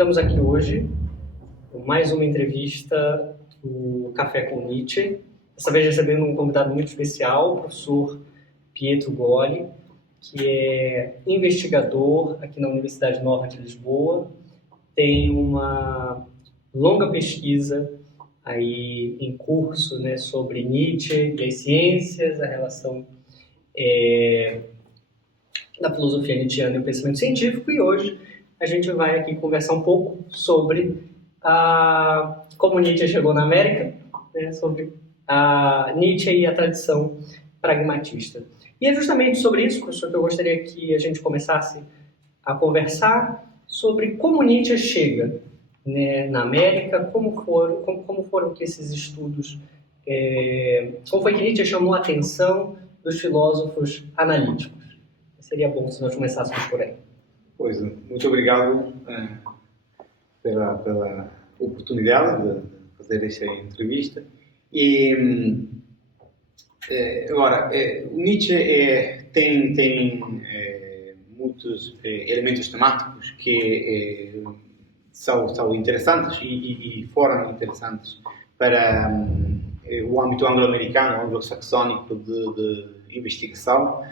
Estamos aqui hoje com mais uma entrevista do Café com Nietzsche. Dessa vez recebendo um convidado muito especial, o professor Pietro Goli, que é investigador aqui na Universidade Nova de Lisboa, tem uma longa pesquisa aí em curso, né, sobre Nietzsche e as ciências, a relação da filosofia nietzschiana e o pensamento científico, e hoje a gente vai aqui conversar um pouco sobre como Nietzsche chegou na América, né, sobre a Nietzsche e a tradição pragmatista. E é justamente sobre isso, professor, que eu gostaria que a gente começasse a conversar sobre como Nietzsche chega, né, na América, como foram que esses estudos, como foi que Nietzsche chamou a atenção dos filósofos analíticos. Seria bom se nós começássemos por aí. Pois, muito obrigado pela oportunidade de fazer esta entrevista. E agora, o Nietzsche tem muitos elementos temáticos que são interessantes e foram interessantes para o âmbito anglo-americano, anglo-saxónico de investigação.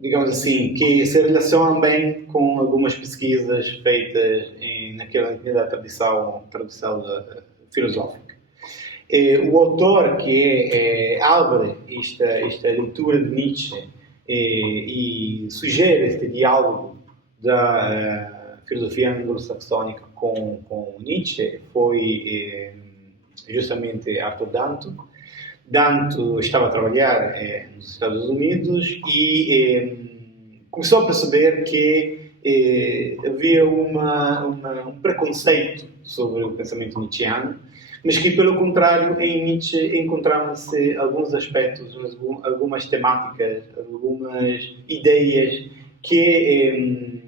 Digamos assim, que se relacionam bem com algumas pesquisas feitas naquela tradição filosófica. O autor que abre esta leitura de Nietzsche e sugere este diálogo da filosofia anglo-saxónica com Nietzsche foi justamente Arthur Danto. Danto estava a trabalhar nos Estados Unidos e começou a perceber que havia um preconceito sobre o pensamento nietzschiano, mas que, pelo contrário, em Nietzsche encontravam-se alguns aspectos, algumas temáticas, algumas ideias que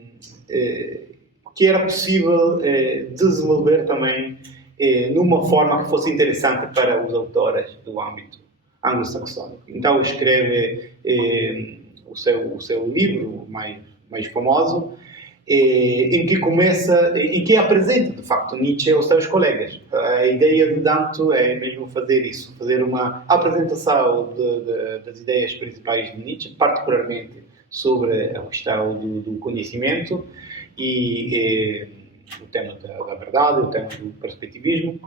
era possível desenvolver também numa forma que fosse interessante para os autores do âmbito anglo-saxónico. Então escreve o seu livro mais famoso, em que apresenta de facto Nietzsche aos seus colegas. A ideia de Danto é mesmo fazer isso, fazer uma apresentação das ideias principais de Nietzsche, particularmente sobre a questão do conhecimento e o tema da verdade, o tema do perspectivismo,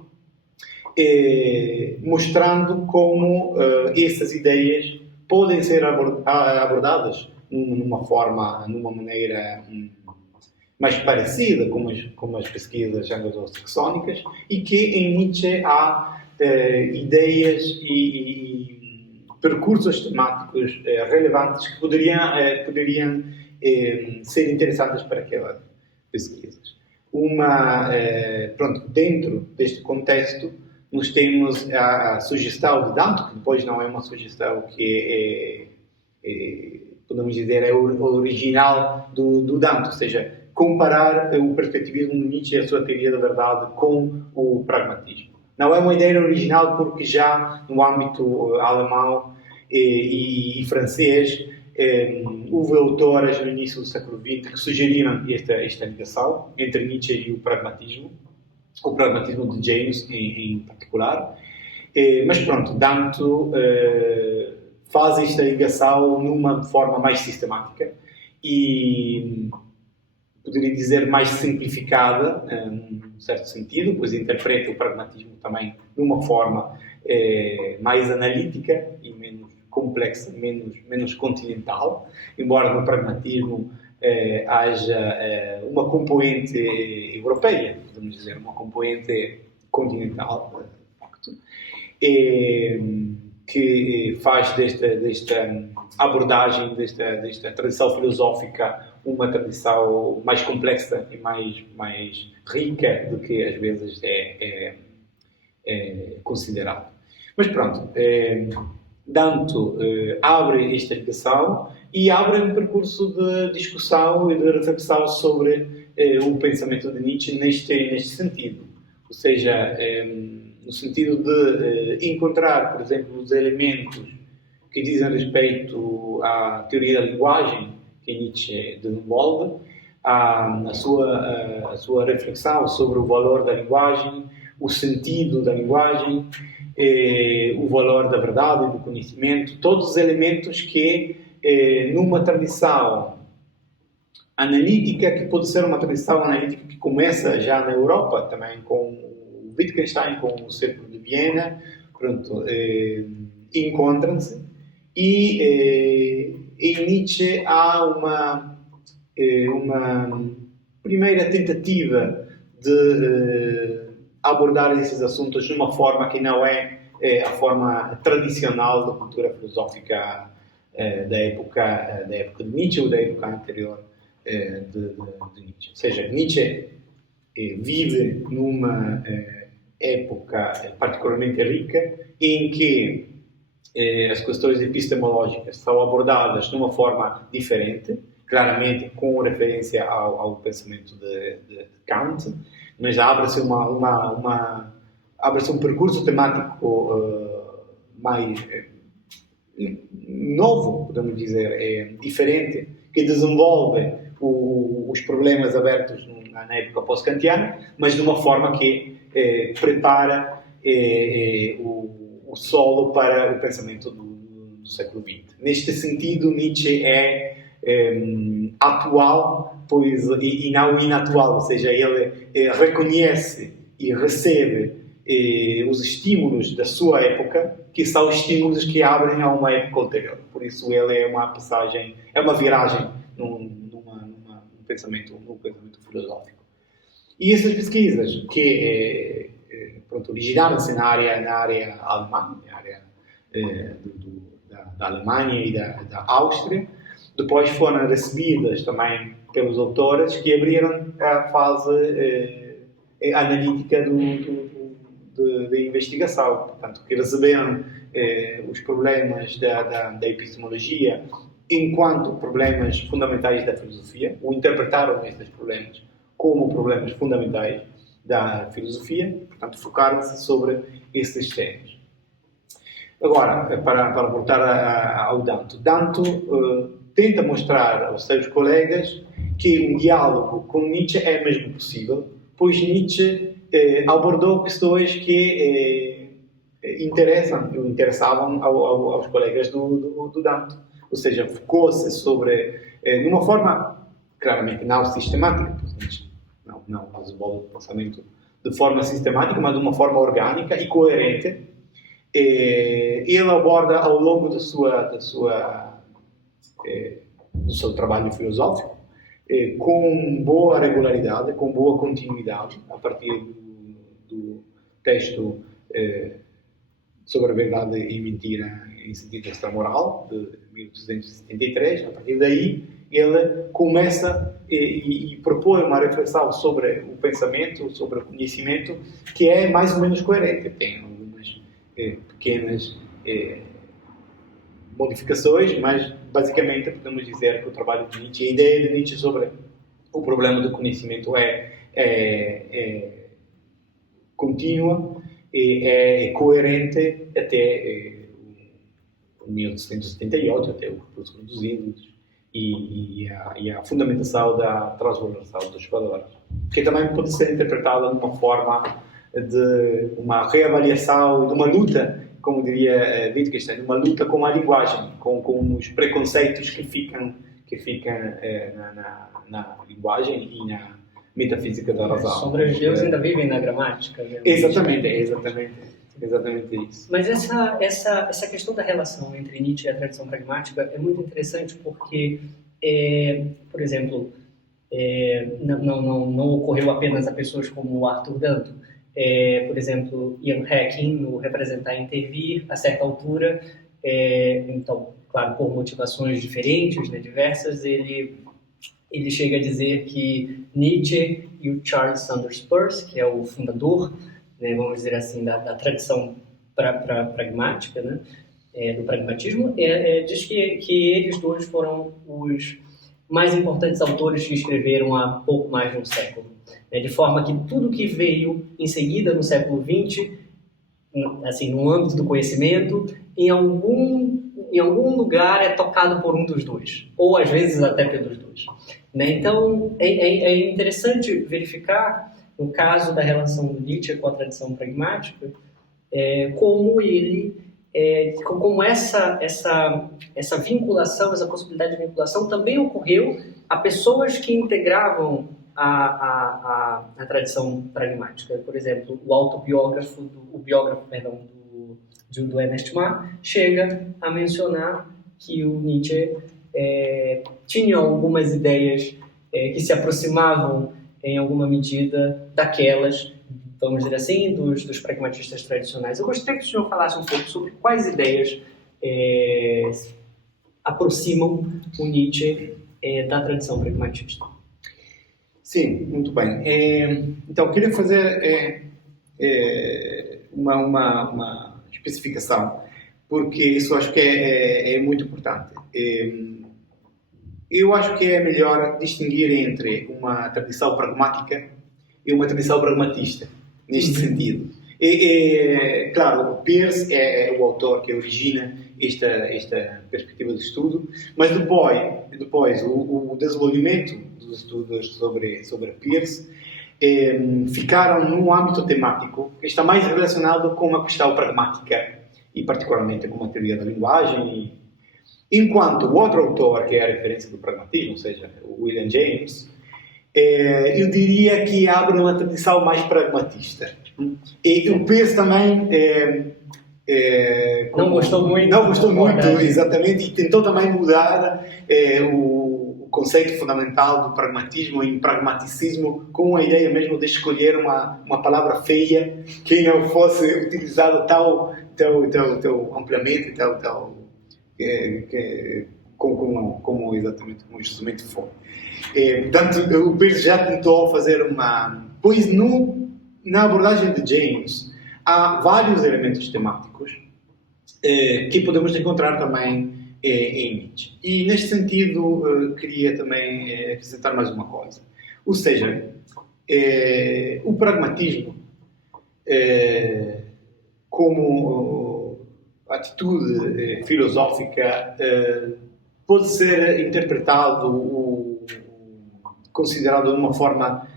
mostrando como essas ideias podem ser abordadas numa maneira mais parecida com as pesquisas anglo-saxónicas, e que em Nietzsche há ideias e percursos temáticos relevantes que poderiam ser interessantes para aquelas pesquisas. Dentro deste contexto, nós temos a sugestão de Danto, que depois não é uma sugestão que podemos dizer, é original do Danto, ou seja, comparar o perspectivismo de Nietzsche e a sua teoria da verdade com o pragmatismo. Não é uma ideia original porque já no âmbito alemão e francês houve autores no início do século XX que sugeriram esta ligação entre Nietzsche e o pragmatismo de James em particular. Mas pronto, Danto faz esta ligação numa forma mais sistemática e, poderia dizer, mais simplificada, num certo sentido, pois interpreta o pragmatismo também numa forma mais analítica e menos complexa, menos continental, embora no pragmatismo haja uma componente europeia, podemos dizer, uma componente continental, de facto, que faz desta abordagem, desta tradição filosófica, uma tradição mais complexa e mais rica do que às vezes é considerado. Mas pronto, Danto abre esta ligação e abre um percurso de discussão e de reflexão sobre o pensamento de Nietzsche neste sentido. Ou seja, no sentido de encontrar, por exemplo, os elementos que dizem respeito à teoria da linguagem que Nietzsche desenvolve, a sua reflexão sobre o valor da linguagem, o sentido da linguagem, o valor da verdade, do conhecimento, todos os elementos que, numa tradição analítica, que pode ser uma tradição analítica que começa já na Europa, também com o Wittgenstein, com o Círculo de Viena, pronto, encontram-se, e em Nietzsche há uma primeira tentativa de abordar esses assuntos de uma forma que não é a forma tradicional da cultura filosófica da época de Nietzsche ou da época anterior de Nietzsche. Ou seja, Nietzsche vive numa época particularmente rica em que as questões epistemológicas são abordadas de uma forma diferente, claramente com referência ao pensamento de Kant, mas abre-se abre-se um percurso temático mais novo, podemos dizer, diferente, que desenvolve os problemas abertos na época pós-kantiana, mas de uma forma que prepara o solo para o pensamento do século XX. Neste sentido, Nietzsche é atual e não inatual, ou seja, ele reconhece e recebe os estímulos da sua época, que são estímulos que abrem a uma época ulterior. Por isso ele é uma passagem, é uma viragem no pensamento filosófico. E essas pesquisas que originaram-se na área alemã, na área da Alemanha e da Áustria, depois foram recebidas também pelos autores que abriram a fase analítica da investigação, portanto, que receberam os problemas da epistemologia enquanto problemas fundamentais da filosofia, ou interpretaram estes problemas como problemas fundamentais da filosofia, portanto, focaram-se sobre esses temas. Agora, para voltar ao Danto. Danto tenta mostrar aos seus colegas que um diálogo com Nietzsche é mesmo possível, pois Nietzsche abordou questões que interessavam aos colegas do Danto. Ou seja, focou-se sobre, de uma forma, claramente, não sistemática, Nietzsche não desenvolve o pensamento de forma sistemática, mas de uma forma orgânica e coerente. Ele aborda ao longo do seu trabalho filosófico com boa regularidade, com boa continuidade, a partir do texto sobre a verdade e mentira em sentido extramoral, de 1873. A partir daí, ele começa e propõe uma reflexão sobre o pensamento, sobre o conhecimento, que é mais ou menos coerente. Tem algumas pequenas modificações, mas basicamente podemos dizer que o trabalho de Nietzsche, a ideia de Nietzsche sobre o problema do conhecimento é contínua, é coerente até 1778, até o Crepúsculo dos Ídolos, e a fundamentação da transformação dos valores, que também pode ser interpretada de uma forma de uma reavaliação, de uma luta, como diria Wittgenstein, uma luta com a linguagem, com os preconceitos que ficam na linguagem e na metafísica da razão. Sobre os deuses ainda vivem na gramática. Né? Exatamente isso. Mas essa questão da relação entre Nietzsche e a tradição pragmática é muito interessante porque, por exemplo, não ocorreu apenas a pessoas como Arthur Danto. Por exemplo, Ian Hacking, no Representar e Intervir, a certa altura, então, claro, por motivações diferentes, né, diversas, ele chega a dizer que Nietzsche e o Charles Sanders Peirce, que é o fundador, né, vamos dizer assim, da tradição pragmática, né, do pragmatismo, diz que eles dois foram os mais importantes autores que escreveram há pouco mais de um século. De forma que tudo que veio em seguida no século XX, assim, no âmbito do conhecimento, em algum lugar é tocado por um dos dois, ou às vezes até pelos dois. né? Então, é interessante verificar, no caso da relação do Nietzsche com a tradição pragmática, como ele, como essa vinculação, essa possibilidade de vinculação também ocorreu a pessoas que integravam a tradição pragmática. Por exemplo, o biógrafo do Ernest Mach chega a mencionar que o Nietzsche tinha algumas ideias que se aproximavam em alguma medida daquelas, vamos dizer assim, dos pragmatistas tradicionais. Eu gostaria que o senhor falasse um pouco sobre quais ideias aproximam o Nietzsche da tradição pragmatista. Sim, muito bem. Então, queria fazer uma especificação, porque isso acho que é muito importante. Eu acho que é melhor distinguir entre uma tradição pragmática e uma tradição pragmatista, neste sentido. Claro, Peirce é o autor que origina esta perspectiva de estudo, mas depois o desenvolvimento dos estudos sobre Peirce ficaram num âmbito temático que está mais relacionado com a questão pragmática e particularmente com a teoria da linguagem. Enquanto o outro autor, que é a referência do pragmatismo, ou seja, o William James, eu diria que abre uma tradição mais pragmatista. E o Peirce também não gostou muito, exatamente, e tentou também mudar o conceito fundamental do pragmatismo em pragmaticismo, com a ideia mesmo de escolher uma palavra feia que não fosse utilizada tão amplamente, como exatamente como justamente foi. Portanto, o Peirce já tentou fazer pois na abordagem de James há vários elementos temáticos que podemos encontrar também em Nietzsche. E neste sentido queria também acrescentar mais uma coisa. Ou seja, o pragmatismo como atitude filosófica pode ser interpretado, considerado de uma forma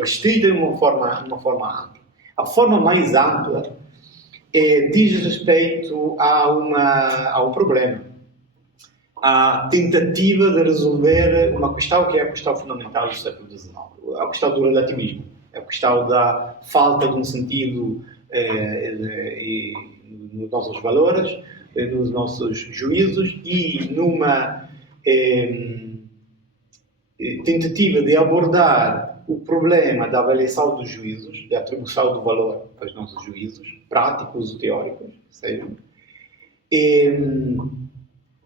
restrita e de uma forma ampla. A forma mais ampla diz respeito a um problema, a tentativa de resolver uma questão que é a questão fundamental do século XIX, a questão do relativismo, a questão da falta de um sentido nos nossos valores, nos nossos juízos e numa tentativa de abordar o problema da avaliação dos juízos, da atribuição do valor aos nossos juízos, práticos ou teóricos, seja,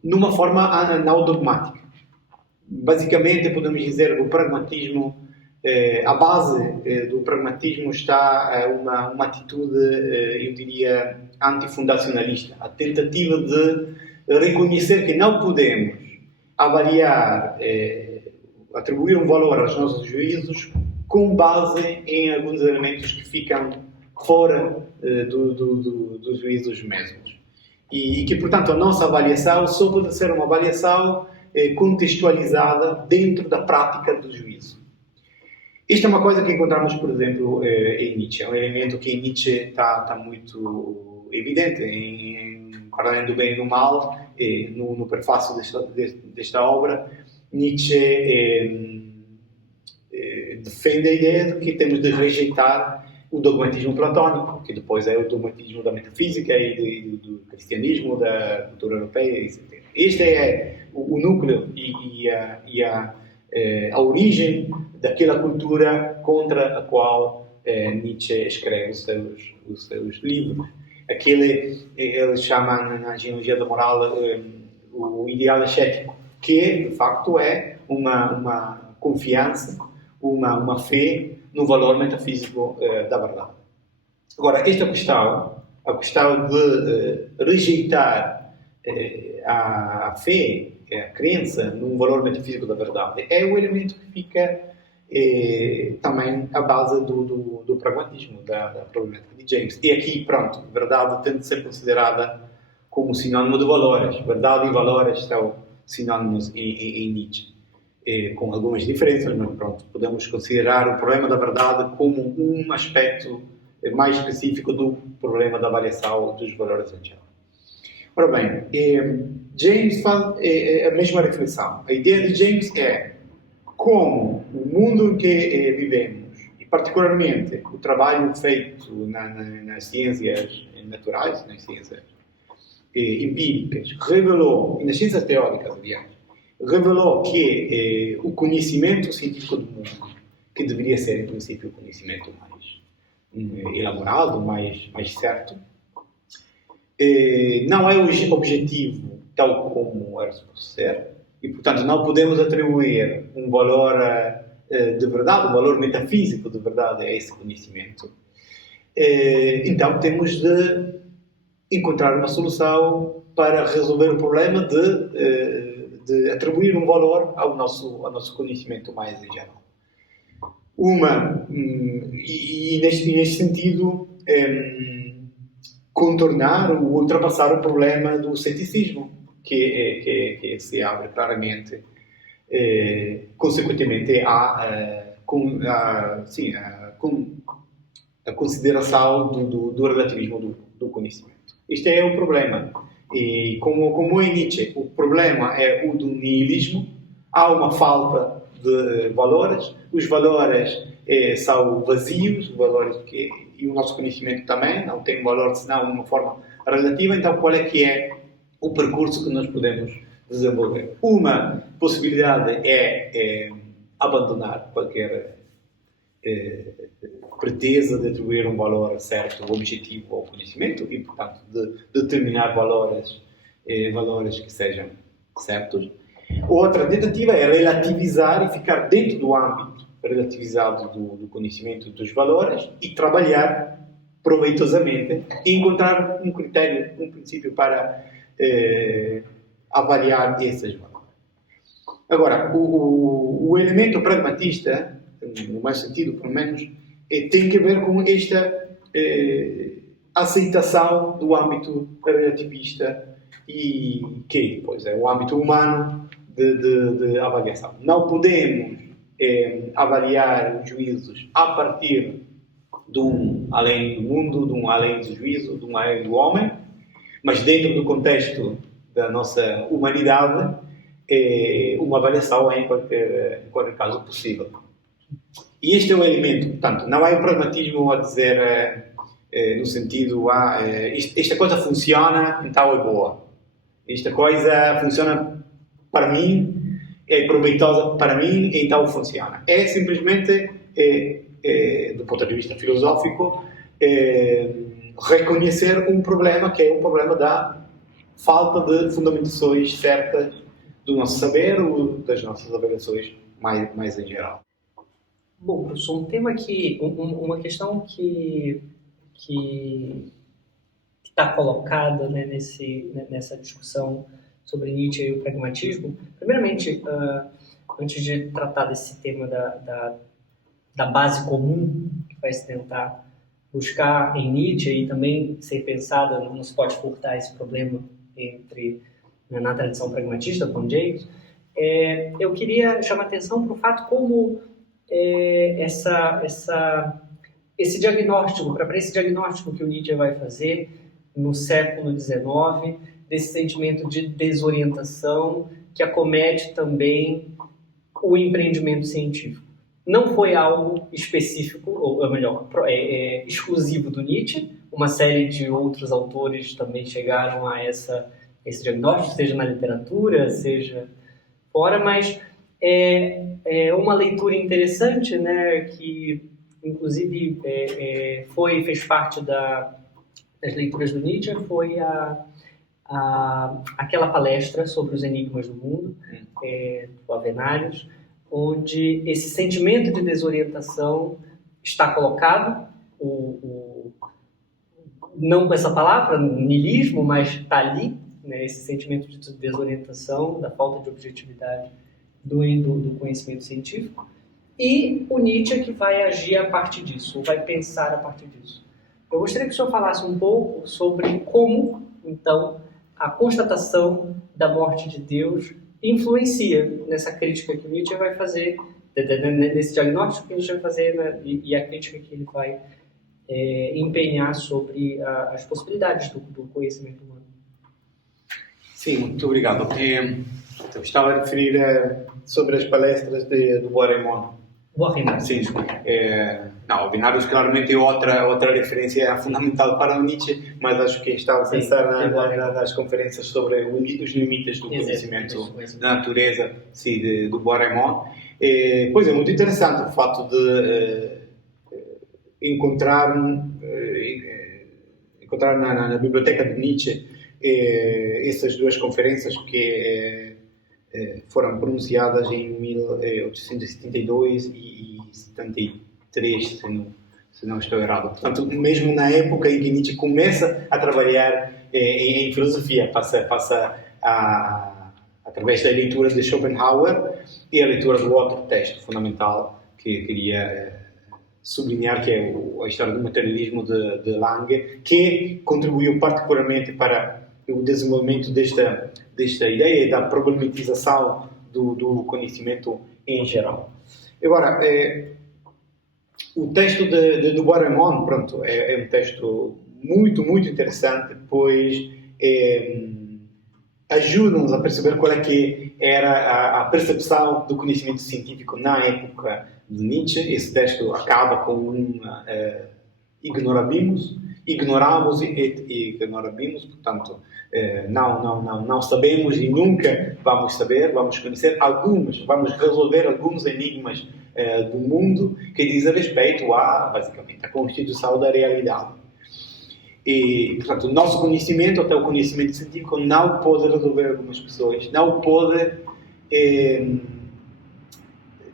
numa forma não dogmática. Basicamente, podemos dizer que o pragmatismo, a base do pragmatismo está uma atitude, eu diria, antifundacionalista, a tentativa de reconhecer que não podemos avaliar, atribuir um valor aos nossos juízos com base em alguns elementos que ficam fora dos juízos mesmos. E que, portanto, a nossa avaliação só pode ser uma avaliação contextualizada dentro da prática do juízo. Isto é uma coisa que encontramos, por exemplo, em Nietzsche. É um elemento que em Nietzsche está muito evidente, em Para Além do Bem e do Mal, no prefácio desta obra. Nietzsche defende a ideia de que temos de rejeitar o dogmatismo platónico, que depois é o dogmatismo da metafísica e do cristianismo, da cultura europeia, etc. Este é o núcleo e a origem daquela cultura contra a qual Nietzsche escreve os seus livros. Ele chama na genealogia da moral o ideal ascético, que de facto é uma confiança, uma fé no valor metafísico da verdade. Agora, esta questão, a questão de rejeitar a fé, a crença num valor metafísico da verdade, é o elemento que fica também à base do pragmatismo, da problemática de James. E aqui, pronto, verdade tem de ser considerada como sinónimo de valores. Verdade e valores são sinónimos em Nietzsche. com algumas diferenças, mas pronto, podemos considerar o problema da verdade como um aspecto mais específico do problema da avaliação dos valores em geral. Ora bem, James faz a mesma reflexão. A ideia de James é como o mundo em que vivemos, e particularmente o trabalho feito nas ciências naturais, nas ciências empíricas, revelou, e nas ciências teóricas, aliás, revelou que o conhecimento científico do mundo, que deveria ser, em princípio, o conhecimento mais elaborado, mais certo, não é o objetivo tal como era suposto ser, e, portanto, não podemos atribuir um valor de verdade, um valor metafísico de verdade a esse conhecimento. Então, temos de encontrar uma solução para resolver o problema de atribuir um valor ao nosso conhecimento mais em geral. Neste sentido, contornar ou ultrapassar o problema do ceticismo, que se abre claramente, consequentemente, à consideração do relativismo do conhecimento. Este é o problema. E como em Nietzsche, o problema é o do niilismo. Há uma falta de valores. Os valores são vazios, e o nosso conhecimento também não tem valor senão de uma forma relativa. Então, qual é que é o percurso que nós podemos desenvolver? Uma possibilidade é abandonar qualquer pretesa de atribuir um valor certo, objetivo ao conhecimento e, portanto, de determinar valores que sejam certos. Outra tentativa é relativizar e ficar dentro do âmbito relativizado do conhecimento dos valores e trabalhar proveitosamente e encontrar um critério, um princípio para avaliar esses valores. Agora, o elemento pragmatista, no mais sentido, pelo menos, tem que ver com esta aceitação do âmbito relativista e que, pois, é o âmbito humano de avaliação. Não podemos avaliar os juízos a partir de um além do mundo, de um além do juízo, de um além do homem, mas dentro do contexto da nossa humanidade, uma avaliação é, em qualquer caso, possível. E este é o elemento. Portanto, não há um pragmatismo a dizer no sentido esta coisa funciona, então é boa. Esta coisa funciona para mim, é proveitosa para mim, então funciona. É simplesmente, do ponto de vista filosófico, reconhecer um problema que é um problema da falta de fundamentações certas do nosso saber ou das nossas avaliações mais em geral. Bom, professor, uma questão que está colocada, né, nessa discussão sobre Nietzsche e o pragmatismo. Primeiramente, antes de tratar desse tema da base comum que vai se tentar buscar em Nietzsche e também ser pensada, não se pode furtar esse problema na tradição pragmatista com James, eu queria chamar a atenção para o fato como esse diagnóstico, para esse diagnóstico que o Nietzsche vai fazer no século XIX, desse sentimento de desorientação que acomete também o empreendimento científico. Não foi algo específico, ou melhor, exclusivo do Nietzsche. Uma série de outros autores também chegaram a esse diagnóstico, seja na literatura, seja fora, mas é uma leitura interessante, né, que inclusive fez parte das leituras do Nietzsche, foi aquela palestra sobre os enigmas do mundo, do Avenarius, onde esse sentimento de desorientação está colocado, não com essa palavra, niilismo, mas está ali, né, esse sentimento de desorientação, da falta de objetividade do conhecimento científico, e o Nietzsche que vai agir a partir disso, ou vai pensar a partir disso. Eu gostaria que o senhor falasse um pouco sobre como, então, a constatação da morte de Deus influencia nessa crítica que o Nietzsche vai fazer, nesse diagnóstico que o Nietzsche vai fazer, né, e a crítica que ele vai empenhar sobre as possibilidades do conhecimento humano. Sim, muito obrigado. Eu estava a referir sobre as palestras do Borémond. Sim, não, o Binários claramente é outra referência fundamental para o Nietzsche, mas acho que estava a pensar nas conferências sobre os limites do conhecimento da natureza, sim, do Borémond. Pois é, muito interessante o fato de encontrar na biblioteca de Nietzsche essas duas conferências que foram pronunciadas em 1872 e 73, se não estou errado. Portanto, mesmo na época em que Nietzsche começa a trabalhar em filosofia, passa através da leitura de Schopenhauer e a leitura do outro texto fundamental que queria sublinhar, que é a história do materialismo de Lange, que contribuiu particularmente para o desenvolvimento desta ideia da problematização do conhecimento em geral. Agora, o texto do Borémond, pronto, é um texto muito, muito interessante, pois ajuda-nos a perceber qual é que era a percepção do conhecimento científico na época de Nietzsche. Esse texto acaba com ignoramos e ignoramos, portanto, não sabemos e nunca vamos saber, vamos conhecer vamos resolver alguns enigmas do mundo que dizem respeito basicamente, a constituição da realidade. E, portanto, o nosso conhecimento, até o conhecimento científico, não pode resolver algumas questões, não pode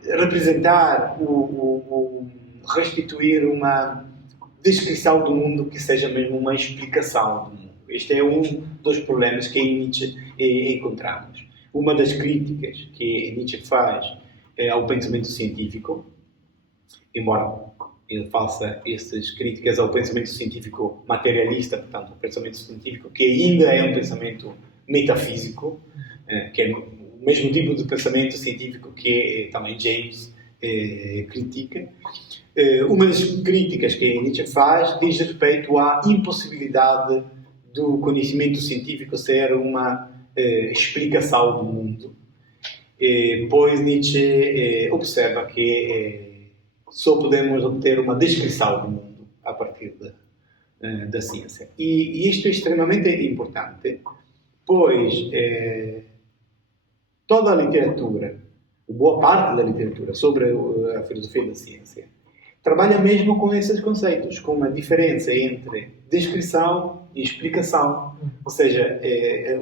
representar restituir uma descrição do mundo que seja mesmo uma explicação do mundo. Este é um dos problemas que em Nietzsche encontramos. Uma das críticas que Nietzsche faz ao pensamento científico, embora ele faça essas críticas ao pensamento científico materialista, portanto, o pensamento científico que ainda é um pensamento metafísico, que é o mesmo tipo de pensamento científico que também James critica. Uma das críticas que Nietzsche faz diz respeito à impossibilidade do conhecimento científico ser uma explicação do mundo, pois Nietzsche observa que só podemos obter uma descrição do mundo a partir da ciência. E isto é extremamente importante, pois toda a literatura, boa parte da literatura sobre a filosofia da ciência, trabalha mesmo com esses conceitos, com uma diferença entre descrição e explicação. Ou seja,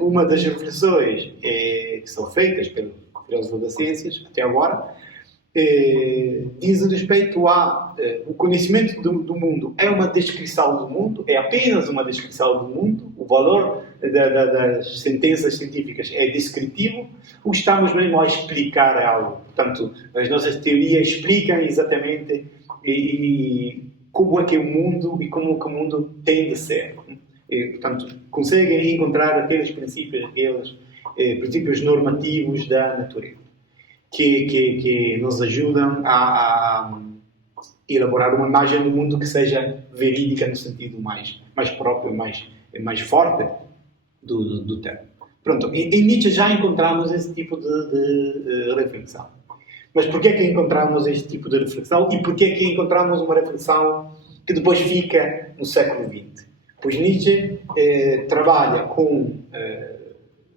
uma das reflexões que são feitas pelos filósofos das ciências até agora diz respeito o conhecimento do mundo é uma descrição do mundo, é apenas uma descrição do mundo, o valor das sentenças científicas é descritivo, ou estamos mesmo a explicar algo. Portanto, as nossas teorias explicam exatamente como é que é o mundo e como que o mundo tem de ser. Portanto, conseguem encontrar aqueles princípios normativos da natureza que nos ajudam a elaborar uma imagem do mundo que seja verídica no sentido mais próprio, mais forte do termo. Pronto, em Nietzsche já encontramos esse tipo de reflexão. Mas por que é que encontramos este tipo de reflexão e por que é que encontramos uma reflexão que depois fica no século XX? Pois Nietzsche trabalha com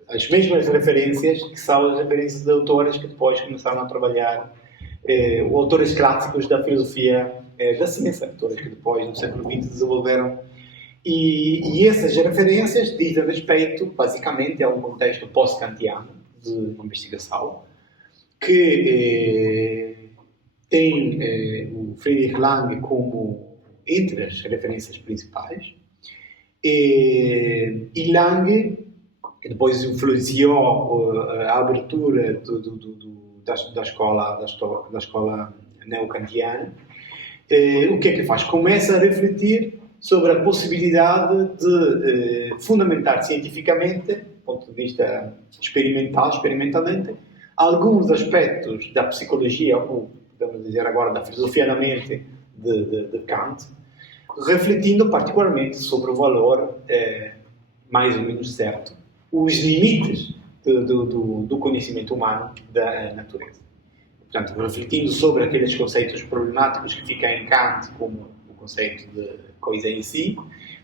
as mesmas referências, que são as referências de autores que depois começaram a trabalhar, autores clássicos da filosofia da ciência, autores que depois, no século XX, desenvolveram. E essas referências dizem respeito, basicamente, a um contexto pós-kantiano de investigação, que tem o Friedrich Lange como entre as referências principais, e Lange, que depois influenciou a abertura da escola neocantiana, o que é que faz? Começa a refletir sobre a possibilidade de fundamentar cientificamente ponto de vista experimentalmente, alguns aspectos da psicologia, ou podemos dizer agora da filosofia da mente de Kant, refletindo particularmente sobre o valor mais ou menos certo, os limites do conhecimento humano da natureza. Portanto, refletindo sobre aqueles conceitos problemáticos que ficam em Kant, como o conceito de coisa em si,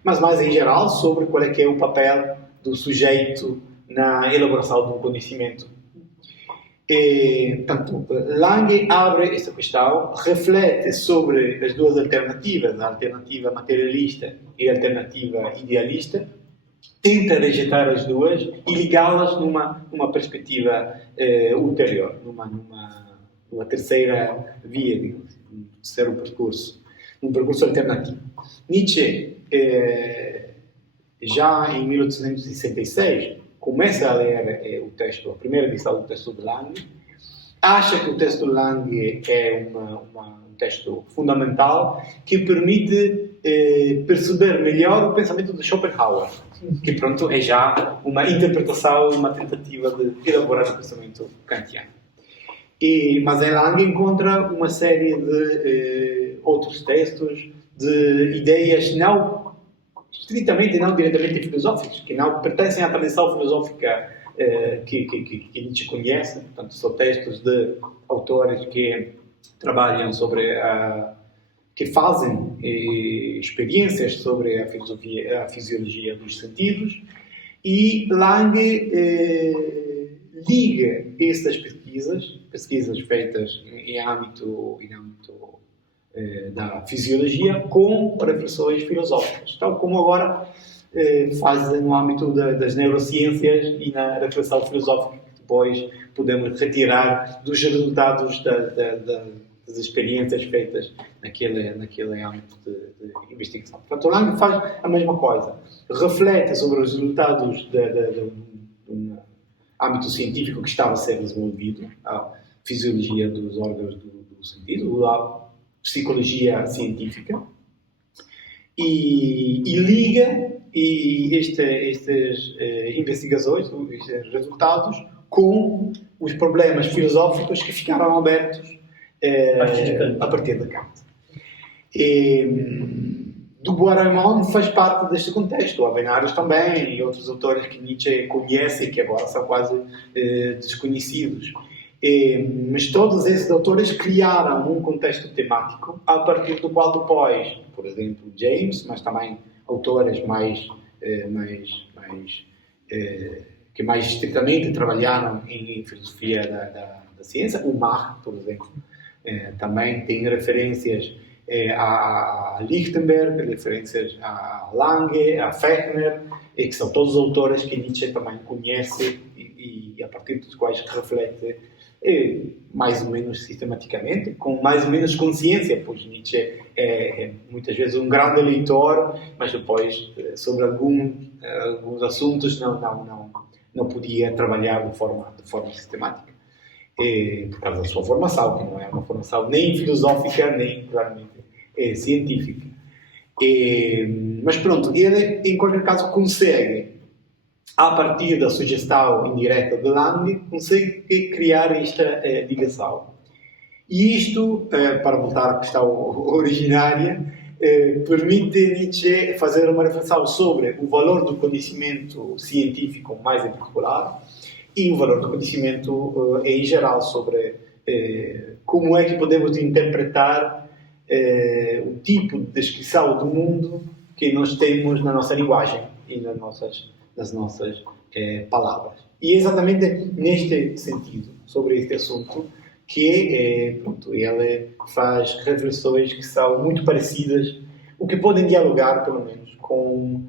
mas mais em geral sobre qual é que é o papel do sujeito na elaboração do conhecimento. Portanto, Lange abre esta questão, reflete sobre as duas alternativas, a alternativa materialista e a alternativa idealista, tenta rejeitar as duas e ligá-las numa perspectiva ulterior, numa terceira via, digamos, um terceiro percurso, um percurso alternativo. Nietzsche, já em 1866, começa a ler o texto, a primeira edição do texto de Lange, acha que o texto de Lange é um texto fundamental que permite perceber melhor o pensamento de Schopenhauer, que pronto é já uma interpretação, uma tentativa de elaborar o pensamento kantiano. Mas em Lange encontra uma série de outros textos, de ideias não estritamente, não diretamente filosóficas, que não pertencem à tradição filosófica que Nietzsche conhece. Portanto, são textos de autores que trabalham sobre que fazem experiências sobre a filosofia, a fisiologia dos sentidos, e Lange liga estas pesquisas feitas em âmbito da fisiologia com reflexões filosóficas, tal como agora faz no âmbito das neurociências e na reflexão filosófica, que depois podemos retirar dos resultados das experiências feitas naquele âmbito de investigação. Portanto, o Lange faz a mesma coisa, reflete sobre os resultados do âmbito científico que estava a ser desenvolvido, a fisiologia dos órgãos do sentido, a psicologia científica, e liga estas investigações, estes resultados, com os problemas filosóficos que ficaram abertos a partir de Kant. Dubois-Reymond faz parte deste contexto, o Avenarius também, e outros autores que Nietzsche conhece e que agora são quase desconhecidos. Mas todos esses autores criaram um contexto temático a partir do qual depois, por exemplo, James, mas também autores que mais estritamente trabalharam em filosofia da ciência, o Mach, por exemplo, também tem referências a Lichtenberg, referências a Lange, a Fechner, que são todos autores que Nietzsche também conhece e a partir dos quais reflete mais ou menos sistematicamente, com mais ou menos consciência, pois Nietzsche é muitas vezes um grande leitor, mas depois sobre alguns assuntos não podia trabalhar de forma sistemática, por causa da sua formação, que não é uma formação nem filosófica, nem claramente científica. Mas pronto, ele em qualquer caso consegue, a partir da sugestão indireta de Lange, consegue criar esta ligação. E isto, para voltar à questão originária, permite Nietzsche fazer uma reflexão sobre o valor do conhecimento científico, mais em particular, e o valor do conhecimento em geral, sobre como é que podemos interpretar o tipo de descrição do mundo que nós temos na nossa linguagem e nas nossas palavras. E é exatamente neste sentido, sobre este assunto, que pronto, ele faz reflexões que são muito parecidas, o que podem dialogar, pelo menos, com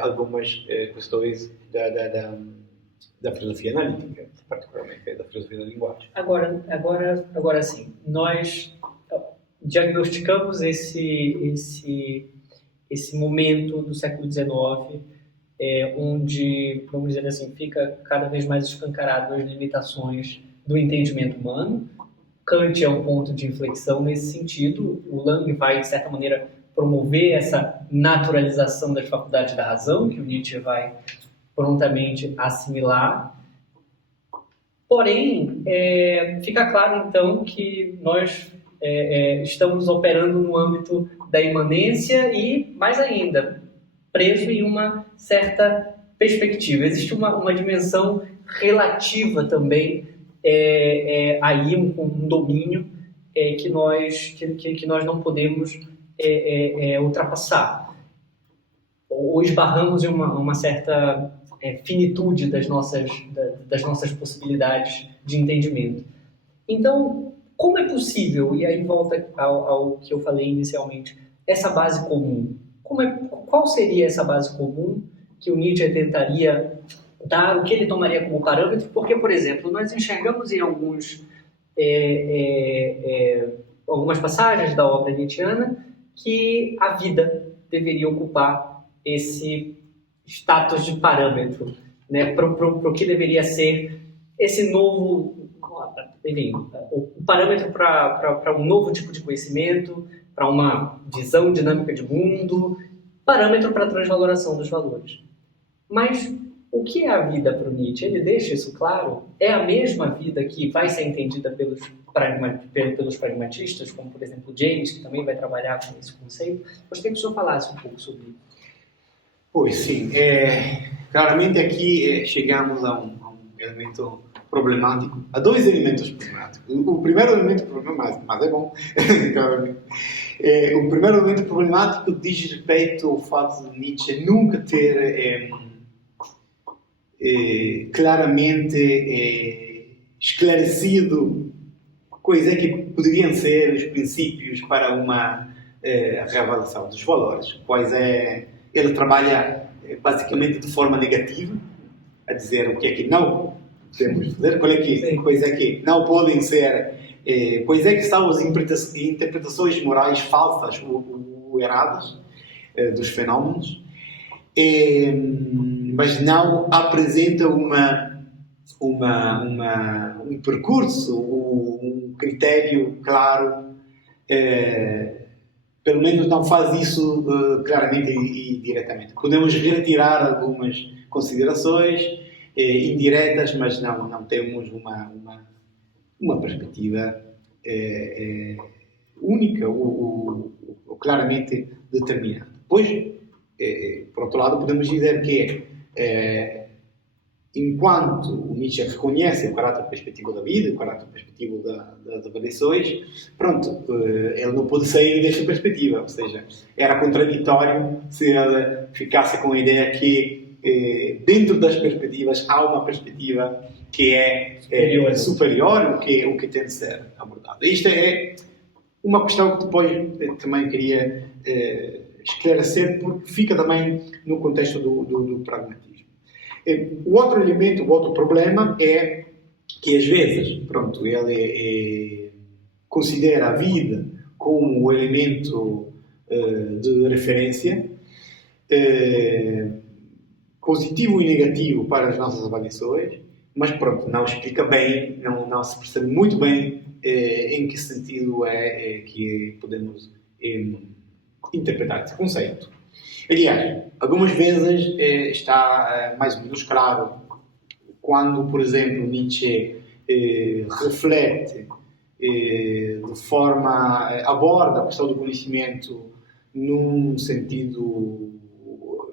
algumas questões da filosofia analítica, particularmente da filosofia da linguagem. Agora sim, nós diagnosticamos esse momento do século XIX, onde, vamos dizer assim, fica cada vez mais escancarado as limitações do entendimento humano. Kant é um ponto de inflexão nesse sentido. O Lange vai, de certa maneira, promover essa naturalização das faculdades da razão, que o Nietzsche vai prontamente assimilar. Porém, fica claro, então, que nós estamos operando no âmbito da imanência e, mais ainda, preso em uma certa perspectiva. Existe uma dimensão relativa também aí, um domínio que nós não podemos ultrapassar. Ou esbarramos em uma certa finitude das nossas possibilidades de entendimento. Então, como é possível, e aí volta ao que eu falei inicialmente, essa base comum? Qual seria essa base comum que o Nietzsche tentaria dar, o que ele tomaria como parâmetro? Porque, por exemplo, nós enxergamos em algumas passagens da obra nietzschiana que a vida deveria ocupar esse status de parâmetro, né, para o que deveria ser esse novo, enfim, o parâmetro para um novo tipo de conhecimento, para uma visão dinâmica de mundo, parâmetro para a transvaloração dos valores. Mas o que é a vida para o Nietzsche? Ele deixa isso claro? É a mesma vida que vai ser entendida pelos pragmatistas, como, por exemplo, James, que também vai trabalhar com esse conceito? Gostaria que o senhor falasse um pouco sobre isso. Pois sim, claramente aqui chegamos a um elemento problemático, a dois elementos problemáticos. O primeiro elemento problemático, mas é bom, claramente. O primeiro elemento problemático diz respeito ao fato de Nietzsche nunca ter claramente esclarecido quais é que poderiam ser os princípios para uma reavaliação dos valores. Ele trabalha basicamente de forma negativa, a dizer o que é que não podemos fazer, quais é que não podem ser, quais é que são as interpretações morais falsas ou erradas dos fenómenos, mas não apresenta um percurso, um critério claro, pelo menos não faz isso claramente e diretamente. Podemos retirar algumas considerações indiretas, mas não temos uma perspectiva única ou claramente determinada. Pois, por outro lado, podemos dizer que enquanto o Nietzsche reconhece o caráter perspectivo da vida, o caráter perspectivo das avaliações, pronto, ele não pôde sair desta perspectiva, ou seja, era contraditório se ele ficasse com a ideia que dentro das perspectivas há uma perspectiva que é superior, o que tem de ser abordado. Isto é uma questão que depois também queria esclarecer, porque fica também no contexto do pragmatismo. O outro elemento, o outro problema é que às vezes, pronto, ele considera a vida como um elemento de referência positivo e negativo para as nossas avaliações, mas pronto, não explica bem, não se percebe muito bem em que sentido é que podemos interpretar esse conceito. Aliás, algumas vezes está mais ou menos claro quando, por exemplo, Nietzsche reflete aborda a questão do conhecimento num sentido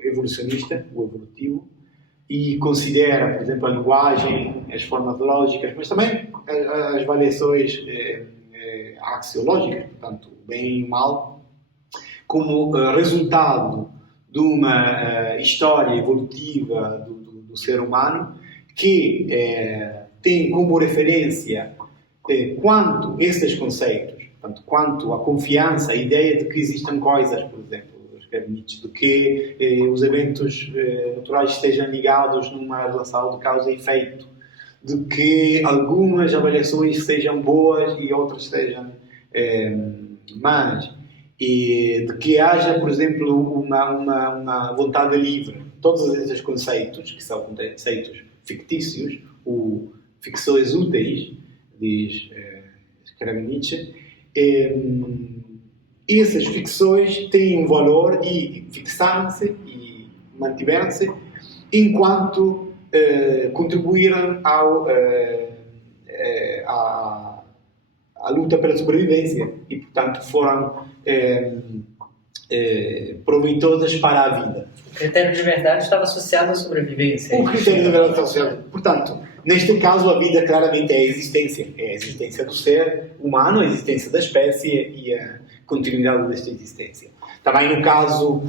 evolucionista, ou evolutivo, e considera, por exemplo, a linguagem, as formas lógicas, mas também as variações axiológicas, portanto, bem e mal, como resultado de uma história evolutiva do ser humano que tem como referência quanto esses conceitos, portanto, quanto a confiança, a ideia de que existem coisas, por exemplo, escreve Nietzsche, de que os eventos naturais estejam ligados numa relação de causa e efeito, de que algumas avaliações sejam boas e outras sejam más, e de que haja, por exemplo, uma vontade livre. Todos esses conceitos, que são conceitos fictícios, ou ficções úteis, diz escreve Nietzsche, essas ficções têm um valor e fixaram-se e mantiveram-se enquanto contribuíram à luta pela sobrevivência e, portanto, foram proveitosas para a vida. O critério de verdade estava associado à sobrevivência. O critério de verdade está associado. Portanto, neste caso, a vida claramente é a existência. É a existência do ser humano, a existência da espécie e a continuidade desta existência. Também no caso,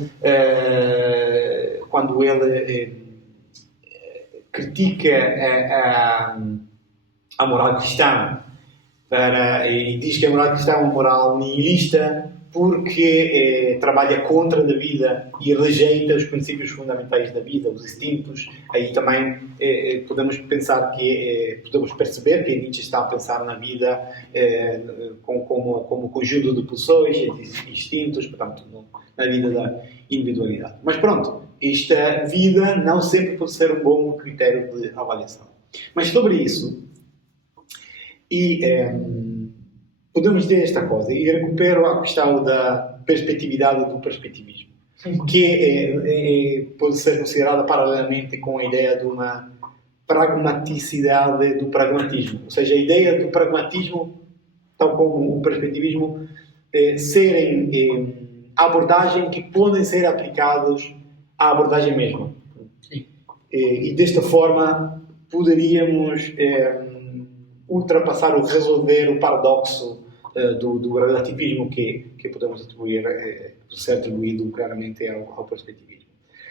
quando ele critica a moral cristã e diz que a moral cristã é uma moral nihilista porque trabalha contra a vida e rejeita os princípios fundamentais da vida, os instintos. Aí também podemos pensar podemos perceber que Nietzsche está a pensar na vida como conjunto de pulsões e de instintos, portanto, na vida da individualidade. Mas pronto, esta vida não sempre pode ser um bom critério de avaliação. Mas sobre isso, podemos dizer esta coisa, e recupero a questão da perspectividade do perspectivismo, que pode ser considerada paralelamente com a ideia de uma pragmaticidade do pragmatismo. Ou seja, a ideia do pragmatismo, tal como o perspectivismo, serem abordagens que podem ser aplicados à abordagem mesma. E desta forma poderíamos ultrapassar ou resolver o paradoxo do relativismo que podemos atribuir, ser atribuído claramente ao perspectivismo.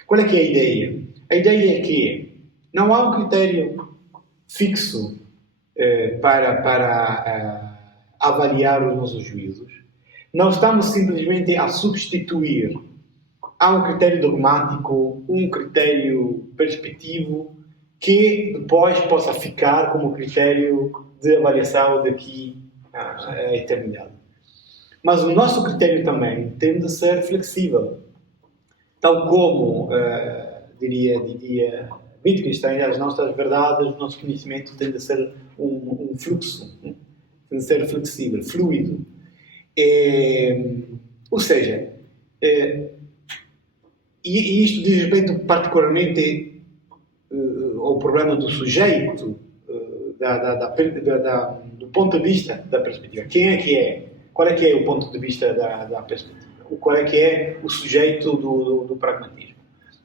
Qual é que é a ideia? A ideia é que não há um critério fixo para avaliar os nossos juízos. Não estamos simplesmente a substituir a um critério dogmático, um critério perspectivo que depois possa ficar como critério de avaliação daqui à eternidade. Mas o nosso critério também tem de ser flexível. Tal como, diria Wittgenstein, as nossas verdades, o nosso conhecimento tem de ser um fluxo, tem de ser flexível, fluido. Ou seja, e isto diz respeito particularmente ao problema do sujeito, do ponto de vista da perspectiva. Quem é que é? Qual é que é o ponto de vista da perspectiva? Qual é que é o sujeito do pragmatismo?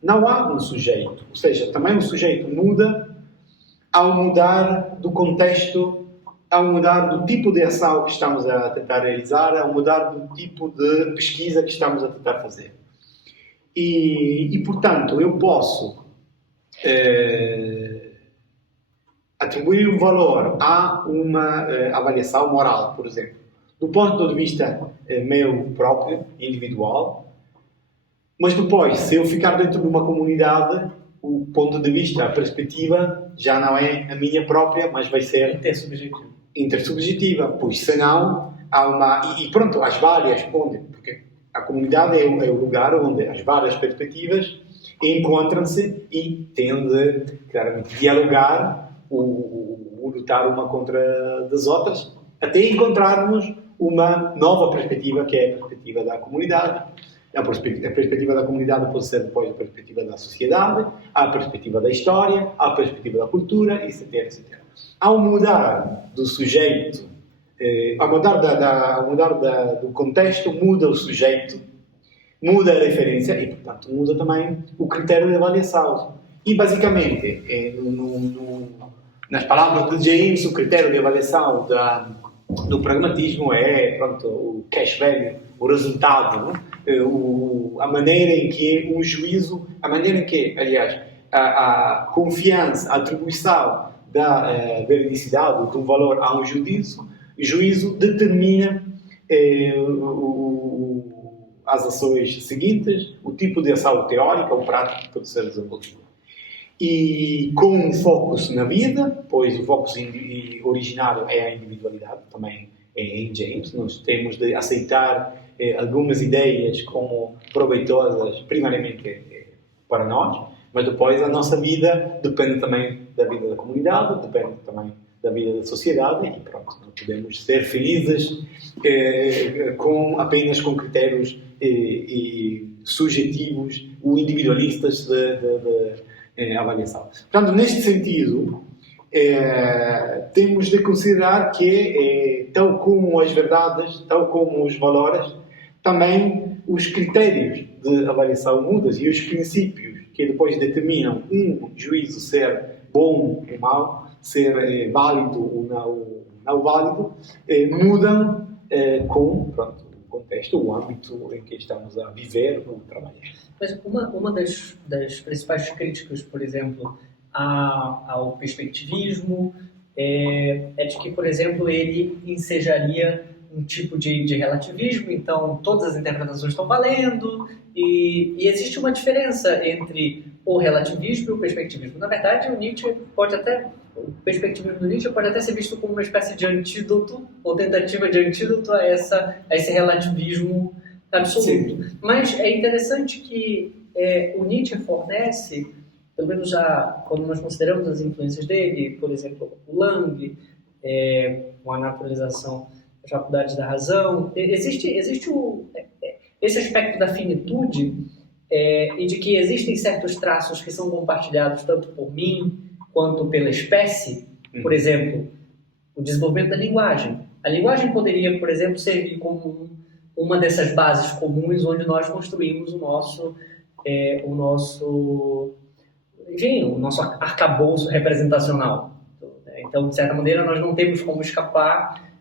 Não há um sujeito. Ou seja, também o sujeito muda ao mudar do contexto, ao mudar do tipo de ação que estamos a tentar realizar, ao mudar do tipo de pesquisa que estamos a tentar fazer. E portanto, eu posso atribuir um valor a uma avaliação moral, por exemplo, do ponto de vista meu próprio, individual, mas depois, se eu ficar dentro de uma comunidade, o ponto de vista, a perspectiva, já não é a minha própria, mas vai ser intersubjetiva, pois senão há uma... E pronto, as várias, porque a comunidade é o lugar onde as várias perspectivas encontram-se e têm de, claramente, dialogar ou lutar uma contra das outras, até encontrarmos uma nova perspectiva, que é a perspectiva da comunidade. A perspectiva da comunidade pode ser depois a perspectiva da sociedade, a perspectiva da história, a perspectiva da cultura, etc, etc. Ao mudar do sujeito, ao mudar do contexto, muda o sujeito, muda a referência e, portanto, muda também o critério de avaliação. E, basicamente, nas palavras de James, o critério de avaliação do pragmatismo é, pronto, o cash value, o resultado, a maneira em que um juízo, a maneira em que, aliás, a confiança, a atribuição da veridicidade, do valor a um juízo determina as ações seguintes, o tipo de ação teórica ou prática que pode ser desenvolvida. E com um foco na vida, pois o foco originário é a individualidade, também em James, nós temos de aceitar algumas ideias como proveitosas, primariamente para nós, mas depois a nossa vida depende também da vida da comunidade, depende também da vida da sociedade e pronto, não podemos ser felizes apenas com critérios subjetivos ou individualistas avaliação. Portanto, neste sentido, temos de considerar que, tal como as verdades, tal como os valores, também os critérios de avaliação mudam e os princípios que depois determinam um juízo ser bom ou mau, ser válido ou não válido, mudam com o contexto, o âmbito em que estamos a viver ou trabalhar. Mas uma das principais críticas, por exemplo, ao perspectivismo é de que, por exemplo, ele ensejaria um tipo de relativismo, então todas as interpretações estão valendo, e existe uma diferença entre o relativismo e o perspectivismo. Na verdade, o perspectivismo do Nietzsche pode até ser visto como uma espécie de antídoto, ou tentativa de antídoto a esse relativismo absoluto. Sim. Mas é interessante que o Nietzsche fornece, pelo menos já quando nós consideramos as influências dele, por exemplo, o Lang, com a naturalização das faculdades da razão, existe esse aspecto da finitude e de que existem certos traços que são compartilhados tanto por mim quanto pela espécie. Por exemplo, o desenvolvimento da linguagem. A linguagem poderia, por exemplo, servir como uma dessas bases comuns onde nós construímos o nosso arcabouço representacional. Então, de certa maneira, nós não temos como escapar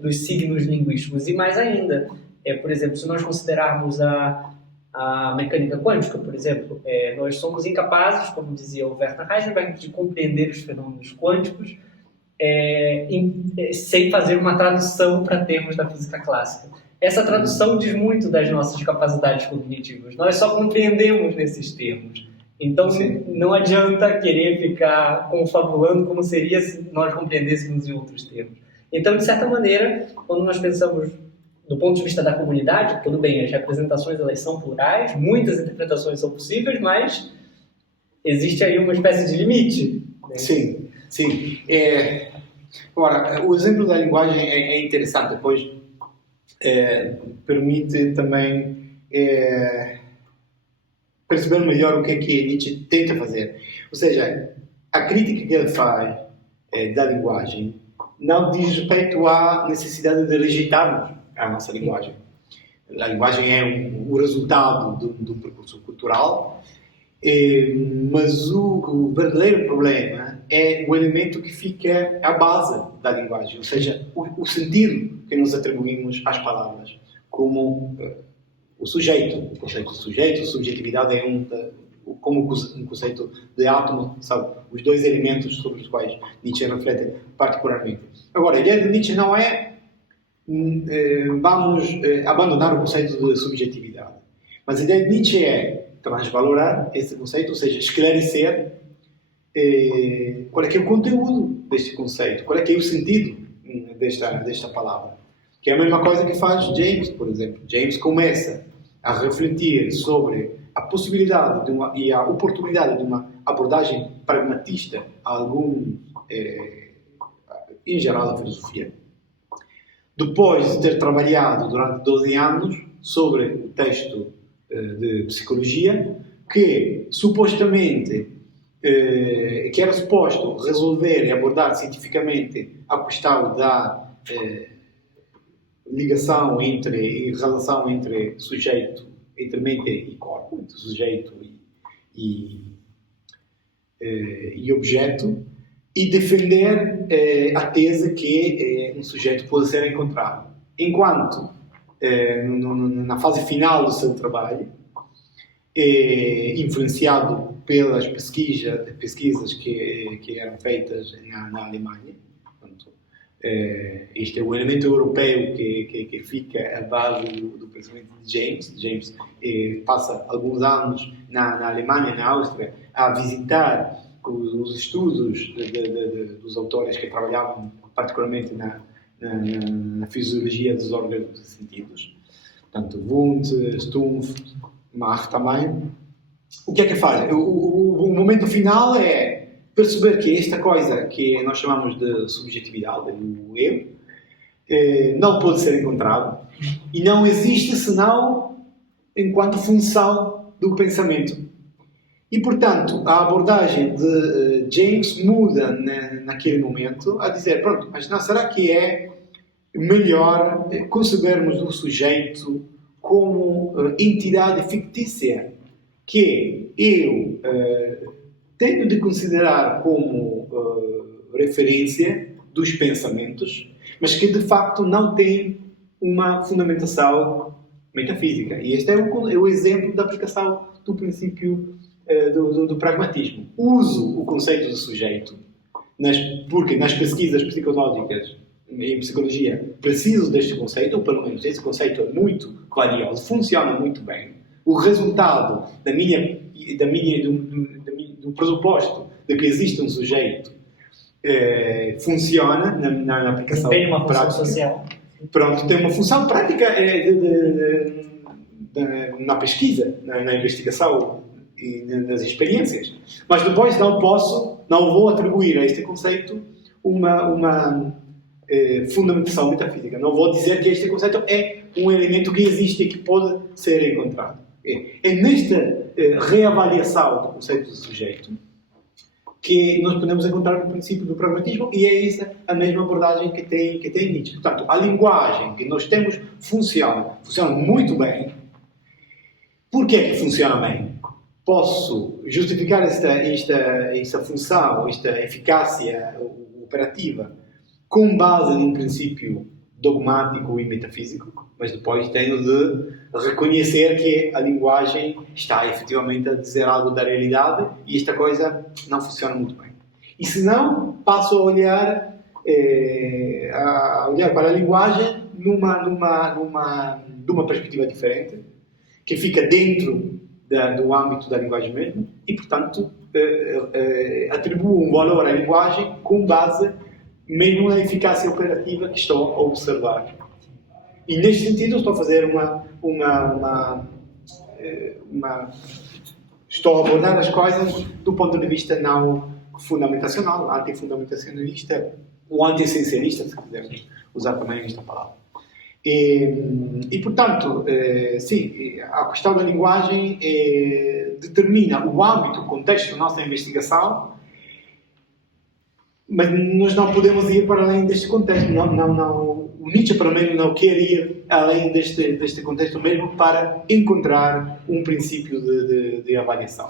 dos signos linguísticos. E mais ainda, por exemplo, se nós considerarmos a mecânica quântica, por exemplo, nós somos incapazes, como dizia o Werner Heisenberg, de compreender os fenômenos quânticos sem fazer uma tradução para termos da física clássica. Essa tradução diz muito das nossas capacidades cognitivas. Nós só compreendemos nesses termos. Então, não adianta querer ficar confabulando como seria se nós compreendêssemos em outros termos. Então, de certa maneira, quando nós pensamos do ponto de vista da comunidade, tudo bem, as representações elas são plurais, muitas interpretações são possíveis, mas existe aí uma espécie de limite. Né? Sim. Agora, o exemplo da linguagem é interessante, pois permite também perceber melhor o que é que Nietzsche tenta fazer. Ou seja, a crítica que ele faz da linguagem não diz respeito à necessidade de rejeitarmos a nossa linguagem. A linguagem é o resultado de um percurso cultural, mas o verdadeiro problema é o elemento que fica à base da linguagem, ou seja, o sentido que nos atribuímos às palavras, como o sujeito, o conceito de sujeito, subjetividade é como um conceito de átomo, sabe? Os dois elementos sobre os quais Nietzsche reflete particularmente. Agora, a ideia de Nietzsche não é vamos abandonar o conceito de subjetividade, mas a ideia de Nietzsche é transvalorar esse conceito, ou seja, esclarecer qual é que é o conteúdo deste conceito, qual é que é o sentido desta palavra. Que é a mesma coisa que faz James, por exemplo. James começa a refletir sobre a possibilidade e a oportunidade de uma abordagem pragmatista em geral, da filosofia. Depois de ter trabalhado durante 12 anos sobre o texto de psicologia, que supostamente que era suposto resolver e abordar cientificamente a questão da ligação e relação entre sujeito, entre mente e corpo, entre sujeito e objeto, e defender a tese que um sujeito pode ser encontrado. Enquanto, na fase final do seu trabalho, influenciado pelas pesquisas que eram feitas na Alemanha, portanto, este é o elemento europeu que fica a base do pensamento de James. James passa alguns anos na Alemanha, na Áustria, a visitar os estudos dos autores que trabalhavam particularmente na fisiologia dos órgãos dos sentidos, tanto Wundt, Stumpf, Mach também. O que é que faz? O momento final é perceber que esta coisa que nós chamamos de subjetividade, o eu, não pode ser encontrado e não existe senão enquanto função do pensamento. E, portanto, a abordagem de James muda naquele momento a dizer, pronto, mas não, será que é melhor concebermos o sujeito como entidade fictícia que eu tenho de considerar como referência dos pensamentos, mas que de facto não tem uma fundamentação metafísica. E este é o exemplo da aplicação do princípio do pragmatismo. Uso o conceito do sujeito, porque nas pesquisas psicológicas, em psicologia, preciso deste conceito, ou pelo menos esse conceito é muito valioso, funciona muito bem. O resultado do pressuposto de que existe um sujeito funciona na aplicação tem uma prática. função social. Pronto, tem uma função prática na pesquisa, na investigação e nas experiências. Mas depois não vou atribuir a este conceito uma fundamentação metafísica. Não vou dizer que este conceito é um elemento que existe e que pode ser encontrado. É nesta reavaliação do conceito do sujeito que nós podemos encontrar o princípio do pragmatismo, e é essa a mesma abordagem que tem Nietzsche. Portanto, a linguagem que nós temos funciona muito bem. Por que funciona bem? Posso justificar esta função, esta eficácia operativa com base num princípio dogmático e metafísico, mas depois tenho de reconhecer que a linguagem está efetivamente a dizer algo da realidade e esta coisa não funciona muito bem. E se não, passo a olhar para a linguagem numa perspectiva diferente, que fica dentro do âmbito da linguagem mesmo, e portanto atribuo um valor à linguagem com base mesmo na eficácia operativa que estou a observar. E neste sentido estou a fazer estou a abordar as coisas do ponto de vista não fundamentacional, antifundamentacionalista ou anti-essencialista, se quisermos usar também esta palavra. E portanto, sim, a questão da linguagem determina o âmbito, o contexto da nossa investigação, mas nós não podemos ir para além deste contexto. O Nietzsche, pelo menos, não quer ir além deste contexto mesmo para encontrar um princípio de avaliação.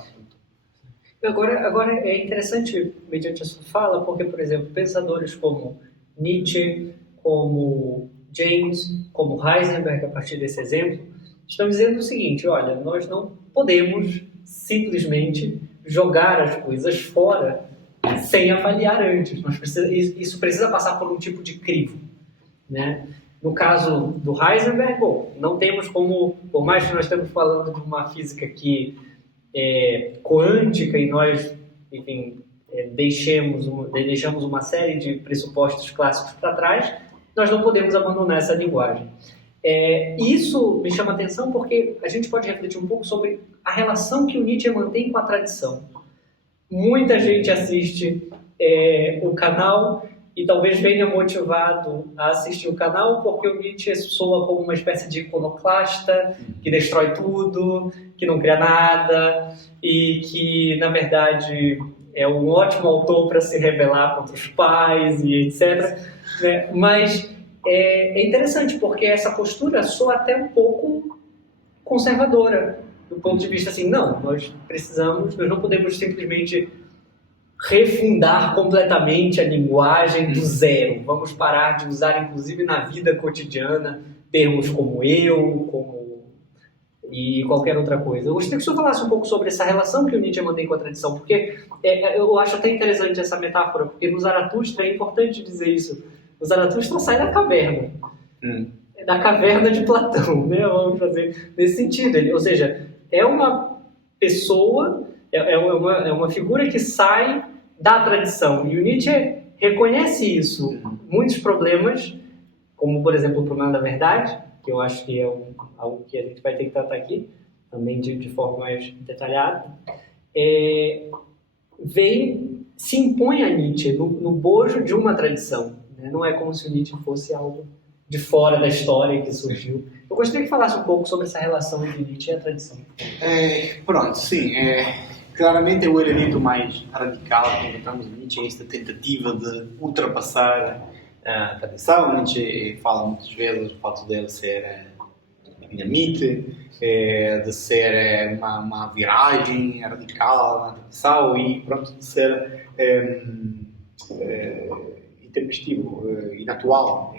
Agora é interessante, mediante a sua fala, porque, por exemplo, pensadores como Nietzsche, como James, como Heisenberg, a partir desse exemplo, estão dizendo o seguinte: olha, nós não podemos simplesmente jogar as coisas fora sem avaliar antes. Isso precisa passar por um tipo de crivo, né? No caso do Heisenberg, não temos como, por mais que nós estamos falando de uma física que é quântica e nós, enfim, deixamos uma série de pressupostos clássicos para trás, nós não podemos abandonar essa linguagem. Isso me chama a atenção porque a gente pode refletir um pouco sobre a relação que o Nietzsche mantém com a tradição. Muita gente assiste o canal e talvez venha motivado a assistir o canal porque o Nietzsche soa como uma espécie de iconoclasta que destrói tudo, que não cria nada e que, na verdade, é um ótimo autor para se rebelar contra os pais e etc. Né? Mas é interessante porque essa postura soa até um pouco conservadora, do ponto de vista assim, nós não podemos simplesmente refundar completamente a linguagem do zero. Vamos parar de usar, inclusive na vida cotidiana, termos como eu, e qualquer outra coisa. Eu gostaria que o senhor falasse um pouco sobre essa relação que o Nietzsche mantém com a tradição, porque eu acho até interessante essa metáfora, porque no Zaratustra é importante dizer isso. O Zaratustra sai da caverna. Da caverna de Platão, né? Vamos fazer nesse sentido. Ou seja, é uma pessoa, é uma figura que sai da tradição. E o Nietzsche reconhece isso. Muitos problemas, como, por exemplo, o problema da verdade, que eu acho que é algo que a gente vai ter que tratar aqui, também de forma mais detalhada, se impõe a Nietzsche no bojo de uma tradição. Né? Não é como se o Nietzsche fosse algo de fora da história que surgiu. Eu gostaria que falasse um pouco sobre essa relação entre Nietzsche e a tradição. Pronto, sim. claramente o elemento mais radical que encontramos em Nietzsche é esta tentativa de ultrapassar a tradição. Nietzsche fala muitas vezes do fato dele ser dinamite, de ser uma viragem radical na tradição e pronto, de ser intempestivo, inatual,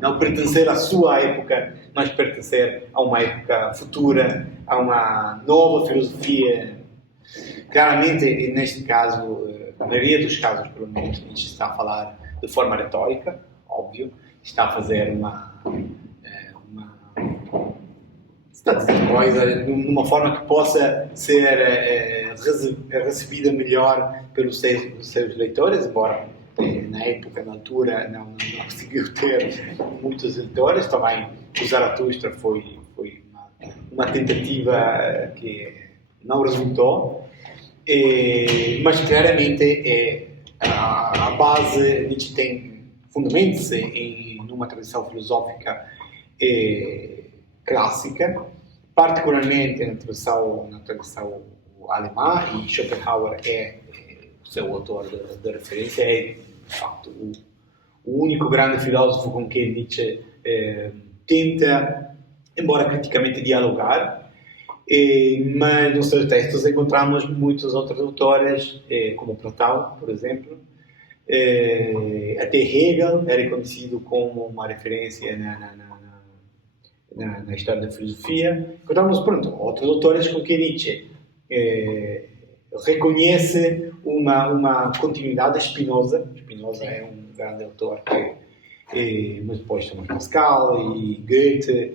não pertencer à sua época, mas pertencer a uma época futura, a uma nova filosofia. Claramente, neste caso, na maioria dos casos, pelo menos, Nietzsche está a falar de forma retórica, óbvio, está a fazer está a dizer coisa de uma forma que possa ser recebida melhor pelos seus leitores, embora na época, na altura, não conseguiu ter muitos leitores. Também o Zaratustra foi uma tentativa que não resultou, mas claramente a base Nietzsche tem fundamenta-se numa tradição filosófica clássica, particularmente na tradição alemã, e Schopenhauer é o seu autor de referência, é de facto o único grande filósofo com quem Nietzsche tenta, embora criticamente, dialogar, mas nos seus textos encontramos muitos outros autores, como Platão, por exemplo. Até Hegel é reconhecido como uma referência na história da filosofia. Encontramos, outros autores com quem Nietzsche reconhece uma continuidade. Spinoza é um grande autor, mas depois temos Pascal e Goethe,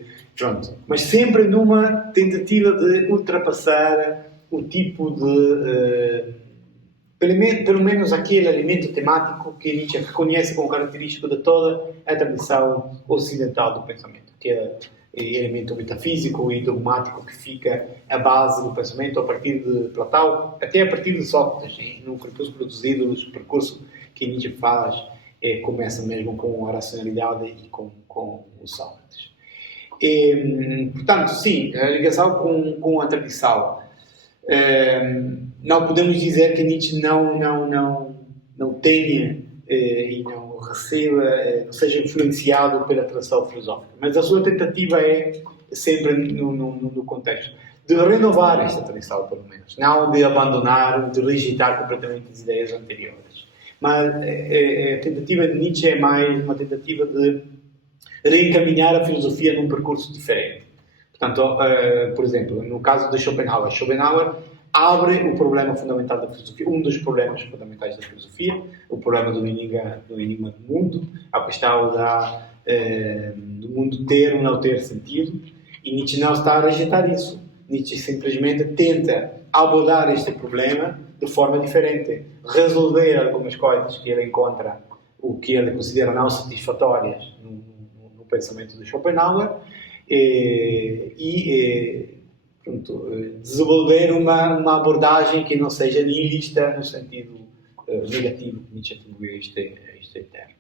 mas sempre numa tentativa de ultrapassar o tipo de pelo menos aquele elemento temático que Nietzsche reconhece como característico de toda a tradição ocidental do pensamento, que é elemento metafísico e dogmático que fica a base do pensamento a partir de Platão até a partir de Sócrates. No Crepúsculo dos Ídolos, o percurso que Nietzsche faz começa mesmo com a racionalidade e com o Sócrates. Portanto, sim, a ligação com a tradição. Não podemos dizer que Nietzsche não tenha e não receba, não seja influenciado pela tradição filosófica, mas a sua tentativa é sempre no contexto de renovar esta tradição, pelo menos, não de abandonar, de rejeitar completamente as ideias anteriores. Mas a tentativa de Nietzsche é mais uma tentativa de reencaminhar a filosofia num percurso diferente. Portanto, por exemplo, no caso de Schopenhauer abre o problema fundamental da filosofia, um dos problemas fundamentais da filosofia, o problema do enigma do mundo, a questão do mundo ter ou não ter sentido, e Nietzsche não está a rejeitar isso. Nietzsche simplesmente tenta abordar este problema de forma diferente, resolver algumas coisas que ele encontra, o que ele considera não satisfatórias no pensamento de Schopenhauer, desenvolver uma abordagem que não seja nihilista no sentido negativo que Nietzsche atribuiu a este termo.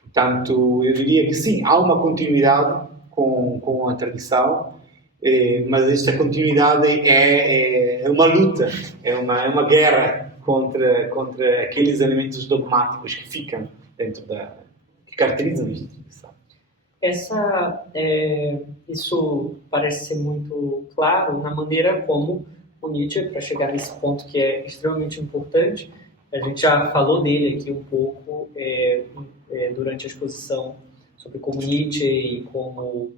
Portanto, eu diria que sim, há uma continuidade com a tradição, mas esta continuidade é uma luta, é uma guerra contra aqueles elementos dogmáticos que ficam dentro que caracterizam esta tradição. Isso parece ser muito claro na maneira como o Nietzsche, para chegar nesse ponto que é extremamente importante, a gente já falou dele aqui um pouco durante a exposição sobre como Nietzsche e como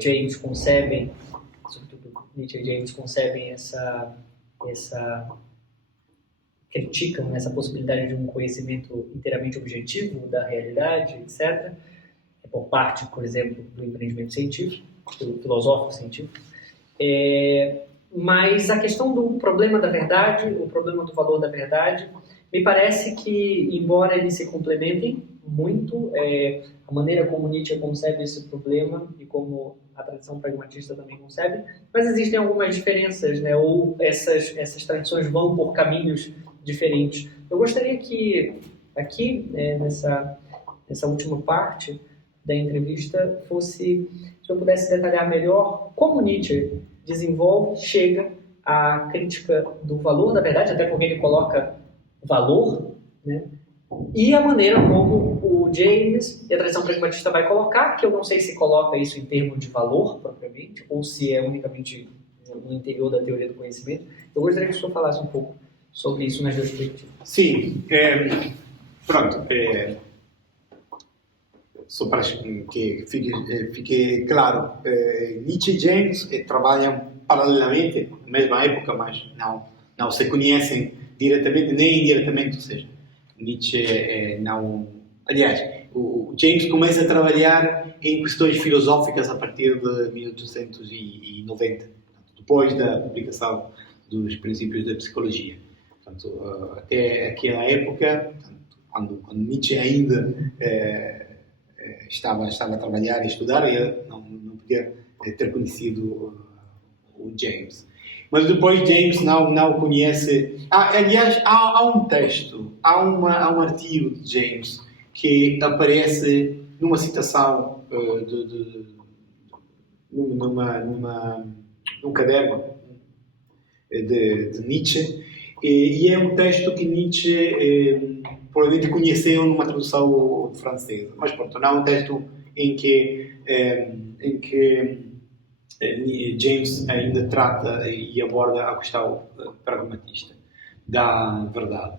James concebem, sobretudo Nietzsche e James concebem criticam essa possibilidade de um conhecimento inteiramente objetivo da realidade, etc., por parte, por exemplo, do empreendimento científico, do filosófico científico. Mas a questão do problema da verdade, o problema do valor da verdade, me parece que, embora eles se complementem muito, a maneira como Nietzsche concebe esse problema e como a tradição pragmatista também concebe, mas existem algumas diferenças, né? Ou essas tradições vão por caminhos diferentes. Eu gostaria que, aqui, nessa última parte da entrevista, se eu pudesse detalhar melhor como Nietzsche chega a crítica do valor da verdade, até porque ele coloca valor, né? E a maneira como o James e a tradição pragmatista vai colocar, que eu não sei se coloca isso em termos de valor propriamente, ou se é unicamente no interior da teoria do conhecimento. Eu gostaria que o senhor falasse um pouco sobre isso nas duas perspectivas. Sim, pronto. Só para que fique claro, Nietzsche e James trabalham paralelamente, na mesma época, mas não se conhecem diretamente nem indiretamente, ou seja, Nietzsche não... Aliás, o James começa a trabalhar em questões filosóficas a partir de 1890, depois da publicação dos princípios da psicologia. Portanto, até aquela época, quando Nietzsche ainda estava a trabalhar e estudar, ele não podia ter conhecido o James. Mas depois James não conhece... aliás, há um texto, há um artigo de James que aparece numa citação num caderno de Nietzsche, e é um texto que Nietzsche provavelmente conheceu numa tradução francesa, mas pronto, não é um texto em que James ainda trata e aborda a questão pragmatista da verdade.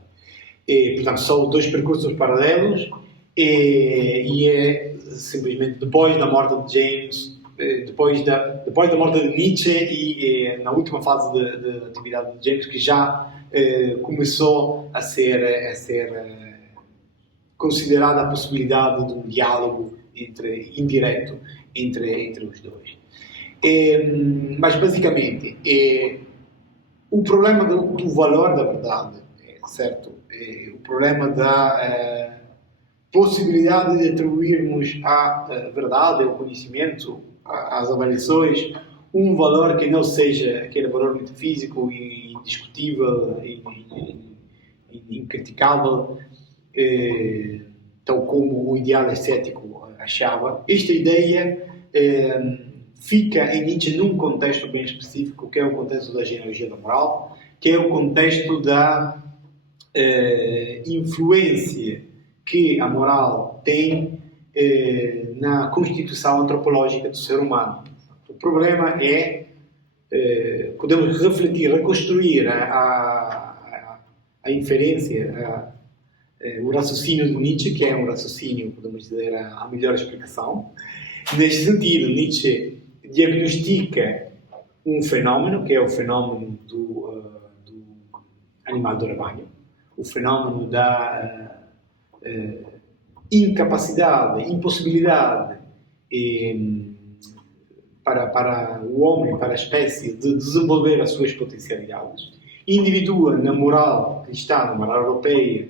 Portanto, são dois percursos paralelos e é simplesmente depois da morte de James, depois da morte de Nietzsche e na última fase de atividade de James, que já começou a ser considerada a possibilidade de um diálogo indireto entre os dois. Mas basicamente o problema do valor da verdade, certo? O problema da possibilidade de atribuirmos à verdade, ao conhecimento, às avaliações, um valor que não seja aquele valor metafísico e indiscutível e incriticável, tal como o ideal estético achava. Esta ideia fica em Nietzsche num contexto bem específico, que é o contexto da genealogia da moral, que é o contexto da influência que a moral tem na constituição antropológica do ser humano. O problema é podemos refletir, reconstruir a inferência, o raciocínio de Nietzsche, que é um raciocínio, podemos dizer, a melhor explicação. Neste sentido, Nietzsche diagnostica um fenómeno, que é o fenómeno do animal do rebanho, o fenómeno da incapacidade, impossibilidade para o homem, para a espécie, de desenvolver as suas potencialidades. Individua na moral cristã, na moral europeia,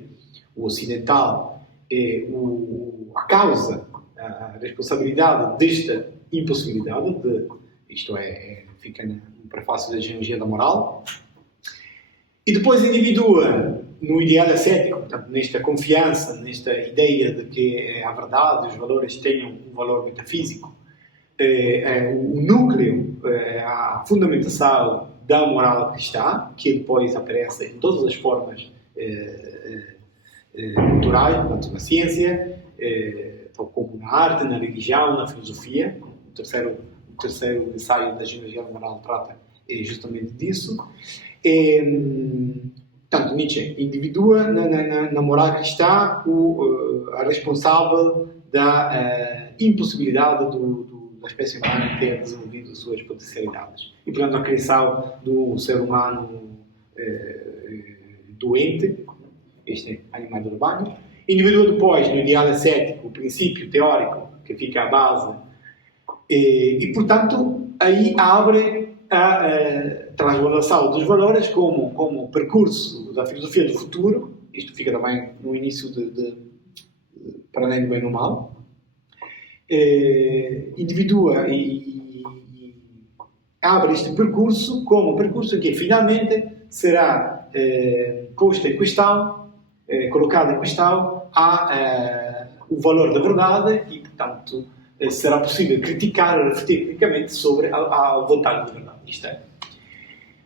o ocidental, a causa, a responsabilidade desta impossibilidade, isto fica no prefácio da genealogia da moral, e depois individua no ideal ascético, portanto, nesta confiança, nesta ideia de que a verdade, os valores tenham um valor metafísico, o núcleo, a fundamentação da moral cristã, que depois aparece em todas as formas culturais, portanto, na ciência, tal como na arte, na religião, na filosofia. O terceiro ensaio da genealogia da moral trata justamente disso. Portanto, Nietzsche individua na moral cristã a responsável da impossibilidade da espécie humana ter desenvolvido suas potencialidades. E, portanto, a criação do ser humano doente, este animal do rebanho. Individua depois, no ideal ascético, o princípio teórico que fica à base. E portanto, aí abre a transformação dos valores como percurso da filosofia do futuro. Isto fica também no início para além do bem e do mal. Individua e abre este percurso como um percurso que finalmente será posto em questão, colocado em questão o valor da verdade e, portanto, será possível criticar ou refletir criticamente sobre a vontade da verdade. Isto é.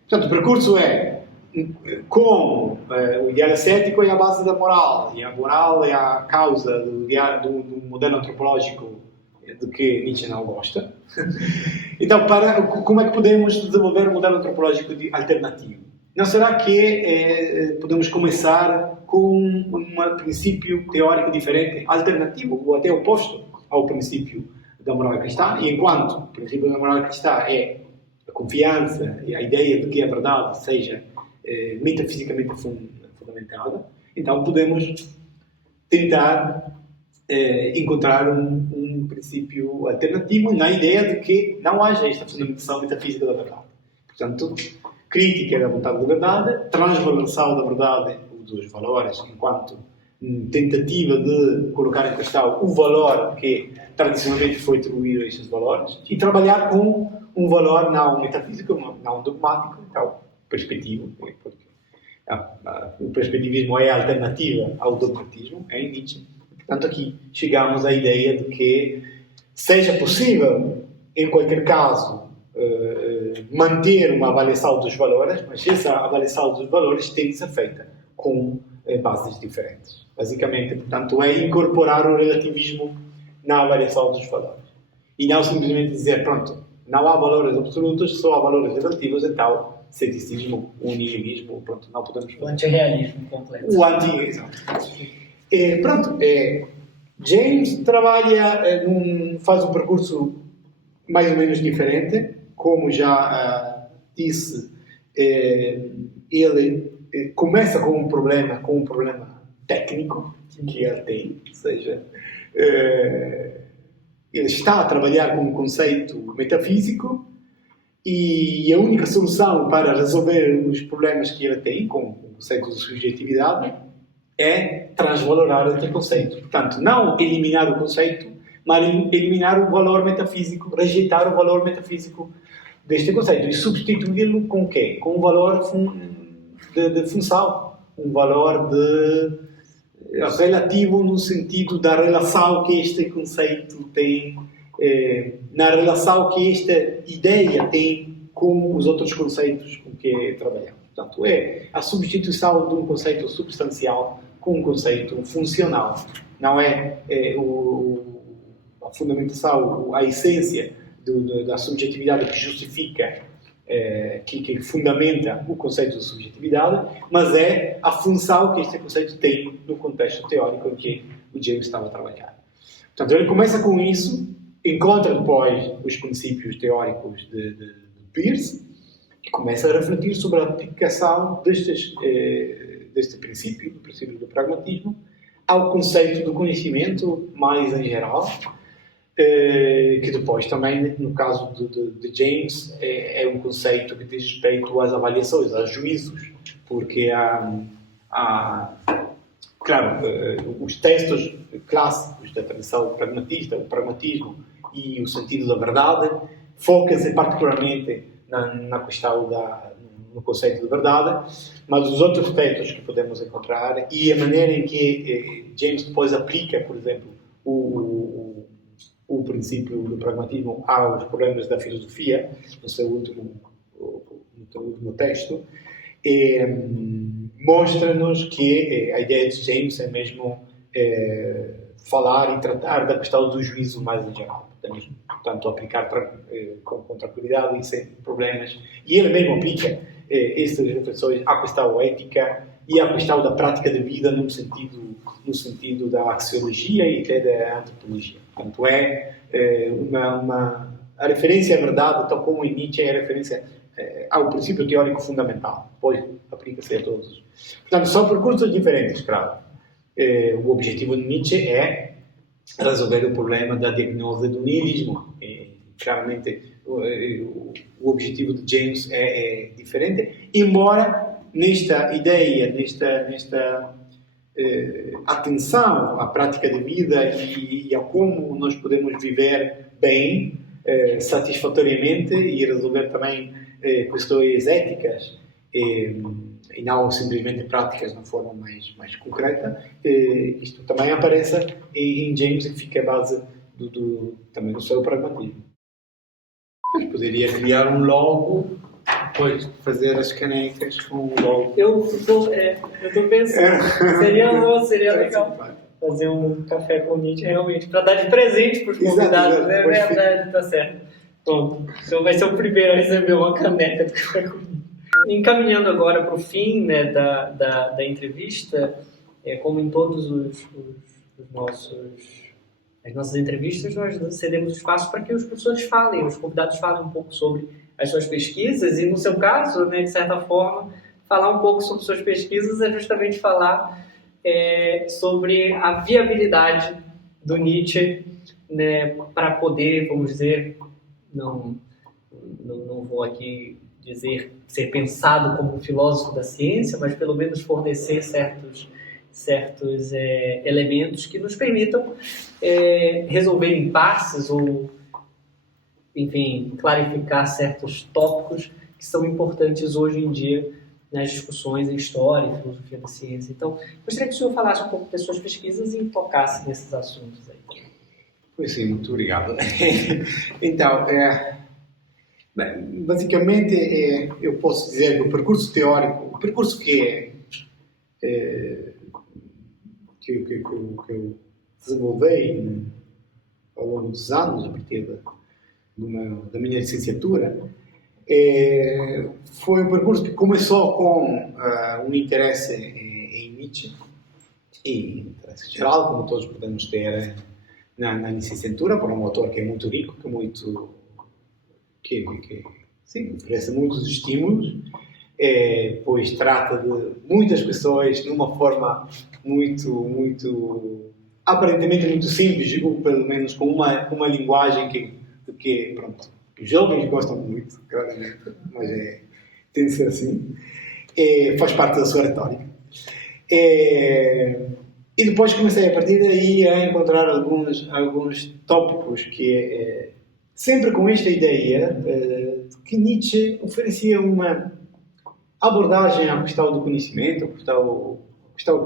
Portanto, o percurso é como o ideal ascético é a base da moral, e a moral é a causa do modelo antropológico de que Nietzsche não gosta. Então, como é que podemos desenvolver um modelo antropológico alternativo? Não será que podemos começar com um princípio teórico diferente, alternativo, ou até oposto ao princípio da moral cristã? E enquanto o princípio da moral cristã é a confiança e a ideia de que a verdade seja metafisicamente fundamentada, então podemos tentar encontrar um princípio alternativo na ideia de que não haja esta fundamentação metafísica da verdade. Portanto, crítica da vontade da verdade, transvalorização da verdade dos valores enquanto tentativa de colocar em questão o valor que tradicionalmente foi atribuído a estes valores e trabalhar com um valor não metafísico, não dogmático, então perspectivo, porque o perspectivismo é a alternativa ao dogmatismo, em Nietzsche. Portanto, aqui chegamos à ideia de que seja possível, em qualquer caso, manter uma avaliação dos valores, mas essa avaliação dos valores tem de ser feita com bases diferentes. Basicamente, portanto, é incorporar o relativismo na avaliação dos valores. E não simplesmente dizer, pronto, não há valores absolutos, só há valores relativos, então, ceticismo, o nihilismo, pronto, não podemos fazer. O antirrealismo completo. O antirrealismo. Pronto, James trabalha, faz um percurso mais ou menos diferente, como já disse, ele começa com um problema técnico que ele tem, ou seja, ele está a trabalhar com um conceito metafísico e a única solução para resolver os problemas que ele tem com o conceito de subjetividade é transvalorar este conceito. Portanto, não eliminar o conceito, mas eliminar o valor metafísico, rejeitar o valor metafísico deste conceito e substituí-lo com o quê? Com um valor de função, um valor relativo no sentido da relação que este conceito tem, na relação que esta ideia tem com os outros conceitos com que trabalhamos. Portanto, é a substituição de um conceito substancial com um conceito funcional. Não é, a fundamentação, a essência da subjetividade que justifica, que fundamenta o conceito de subjetividade, mas é a função que este conceito tem no contexto teórico em que o James estava a trabalhar. Portanto, ele começa com isso, encontra depois os princípios teóricos de Peirce e começa a refletir sobre a aplicação deste princípio, do princípio do pragmatismo, ao conceito do conhecimento mais em geral, que depois também, no caso de James, é um conceito que diz respeito às avaliações, aos juízos, porque claro, os textos clássicos da tradição pragmatista, o pragmatismo e o sentido da verdade, focam-se particularmente na questão no conceito de verdade, mas os outros textos que podemos encontrar e a maneira em que James depois aplica, por exemplo, o princípio do pragmatismo aos problemas da filosofia, no seu último texto, mostra-nos que a ideia de James é mesmo falar e tratar da questão do juízo mais em geral. Portanto, aplicar com tranquilidade e sem problemas. E ele mesmo aplica estas reflexões à questão ética e à questão da prática de vida no sentido da axiologia e até da antropologia. Portanto, a referência à verdade, tal como em Nietzsche, é a referência ao princípio teórico fundamental. Depois aplica-se a todos. Portanto, são percursos diferentes, claro. O objetivo de Nietzsche é resolver o problema da diagnose do nihilismo. Claramente, o objetivo de James é diferente, embora nesta ideia, nesta atenção à prática de vida e a como nós podemos viver bem, satisfatoriamente e resolver também questões éticas e não simplesmente práticas de uma forma mais concreta, isto também aparece em James, que fica a base também do seu pragmatismo. Mas poderia criar um logo Depois de fazer as canecas com o logo. Eu tô pensando, seria legal fazer um café com Nietzsche, realmente, para dar de presente para os convidados, exato, é verdade, tá certo. Pronto, então vai ser o primeiro a receber uma caneca do café com Nietzsche. Encaminhando agora para o fim, né, da entrevista, como em todos as nossas entrevistas, nós cedemos espaço para que os professores falem, os convidados falem um pouco sobre as suas pesquisas e, no seu caso, né, de certa forma, falar um pouco sobre suas pesquisas é justamente falar sobre a viabilidade do Nietzsche, né, para poder, vamos dizer, não vou aqui dizer ser pensado como um filósofo da ciência, mas pelo menos fornecer certos elementos que nos permitam resolver impasses ou, enfim, clarificar certos tópicos que são importantes hoje em dia nas discussões em história e filosofia da ciência. Então, gostaria que o senhor falasse um pouco das suas pesquisas e tocasse nesses assuntos aí. Pois sim, muito obrigado. Então, basicamente, eu posso dizer que o percurso teórico, o percurso que eu desenvolvi ao longo dos anos, a partir da minha licenciatura, foi um percurso que começou com um interesse em Nietzsche, e interesse geral, como todos podemos ter na licenciatura, por um autor que é muito rico, que oferece muitos estímulos, pois trata de muitas questões numa forma aparentemente muito simples, ou pelo menos com uma linguagem que pronto, os jovens gostam muito, claramente, mas tem de ser assim. Faz parte da sua retórica. E depois comecei a partir daí a encontrar alguns tópicos que sempre com esta ideia de que Nietzsche oferecia uma abordagem à questão do conhecimento, à questão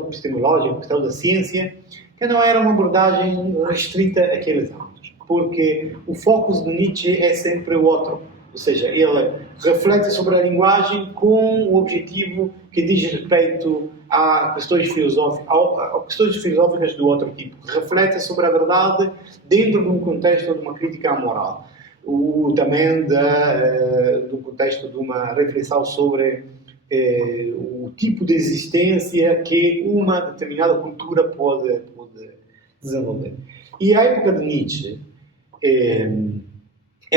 epistemológica, à questão da ciência, que não era uma abordagem restrita àqueles anos, porque o foco do Nietzsche é sempre o outro, ou seja, ele reflete sobre a linguagem com o objetivo que diz respeito a questões filosóficas do outro tipo, reflete sobre a verdade dentro de um contexto de uma crítica à moral, também do contexto de uma reflexão sobre o tipo de existência que uma determinada cultura pode desenvolver. E a época de Nietzsche é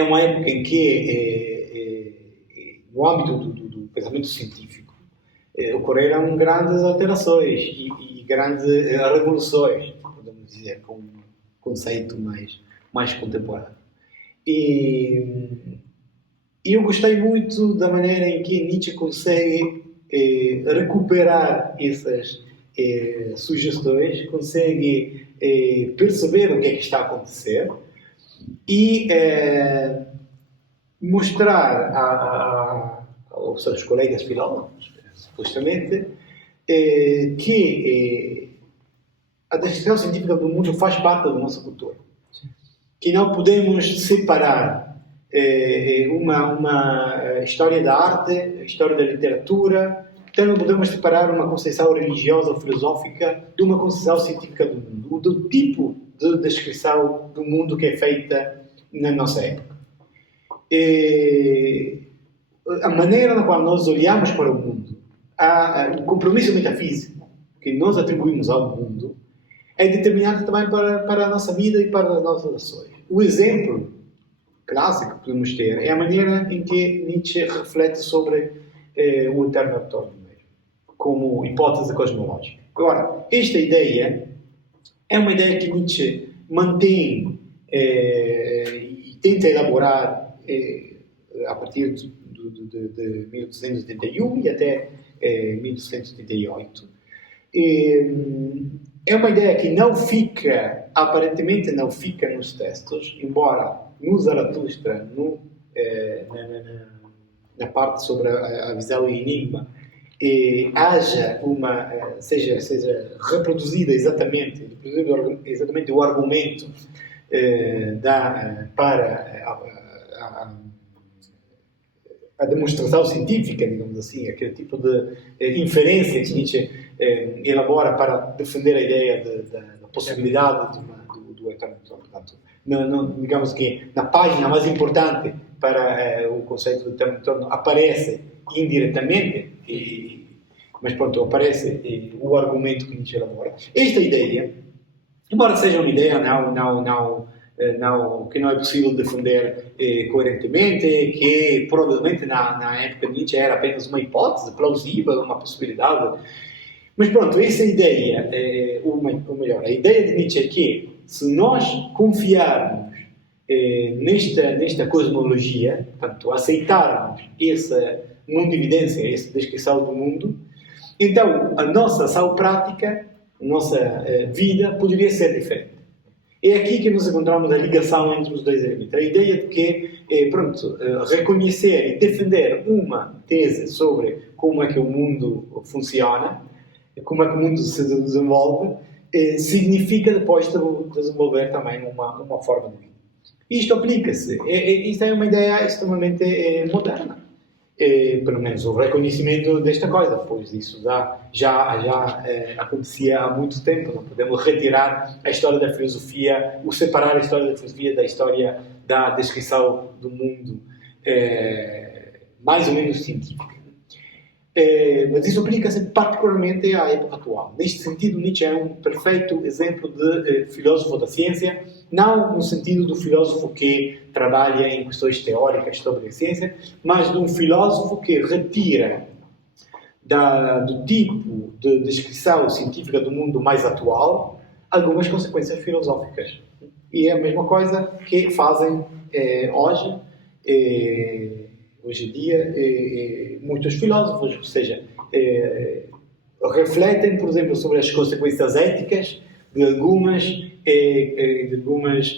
uma época em que, no âmbito do pensamento científico, ocorreram grandes alterações e grandes revoluções, podemos dizer, com um conceito mais contemporâneo. E eu gostei muito da maneira em que Nietzsche consegue recuperar essas sugestões, consegue perceber o que é que está a acontecer e mostrar aos seus colegas filósofos, supostamente, que a descrição científica do mundo faz parte da nossa cultura. Que não podemos separar uma história da arte, a história da literatura, então não podemos separar uma concepção religiosa ou filosófica de uma concepção científica do mundo, do tipo de descrição do mundo que é feita na nossa época. A maneira na qual nós olhamos para o mundo, o compromisso metafísico que nós atribuímos ao mundo, é determinante também para a nossa vida e para as nossas ações. O exemplo clássico que podemos ter é a maneira em que Nietzsche reflete sobre o eterno retorno mesmo, como hipótese cosmológica. Agora, esta ideia é uma ideia que Nietzsche mantém e tenta elaborar a partir de 1871 e até 1878. É uma ideia que aparentemente não fica nos textos, embora no Zaratustra, na parte sobre a visão e enigma, seja reproduzida exatamente o argumento para a demonstração científica, digamos assim, aquele tipo de inferência que Nietzsche elabora para defender a ideia da possibilidade do eterno retorno. Portanto, digamos que na página mais importante para o conceito do eterno retorno aparece indiretamente, mas pronto, aparece o argumento que Nietzsche elabora. Esta ideia, embora seja uma ideia que não é possível defender coerentemente, que provavelmente na época de Nietzsche era apenas uma hipótese plausível, uma possibilidade. Mas pronto, essa ideia, ou melhor, a ideia de Nietzsche é que se nós confiarmos nesta cosmologia, portanto, aceitarmos essa mundividência, essa descrição do mundo, então a nossa ação prática, a nossa vida poderia ser diferente. É aqui que nos encontramos a ligação entre os dois elementos. A ideia de que, reconhecer e defender uma tese sobre como é que o mundo funciona, como é que o mundo se desenvolve, significa depois desenvolver também uma forma de vida. Isto aplica-se. Isto é uma ideia extremamente moderna. Pelo menos o reconhecimento desta coisa, pois isso já acontecia há muito tempo. Não podemos retirar a história da filosofia, ou separar a história da filosofia da história da descrição do mundo mais ou menos científica. Mas isso aplica-se particularmente à época atual. Neste sentido, Nietzsche é um perfeito exemplo de filósofo da ciência, não no sentido do filósofo que trabalha em questões teóricas sobre a ciência, mas de um filósofo que retira do tipo de descrição científica do mundo mais atual algumas consequências filosóficas. E é a mesma coisa que fazem hoje em dia, muitos filósofos, ou seja, refletem, por exemplo, sobre as consequências éticas de algumas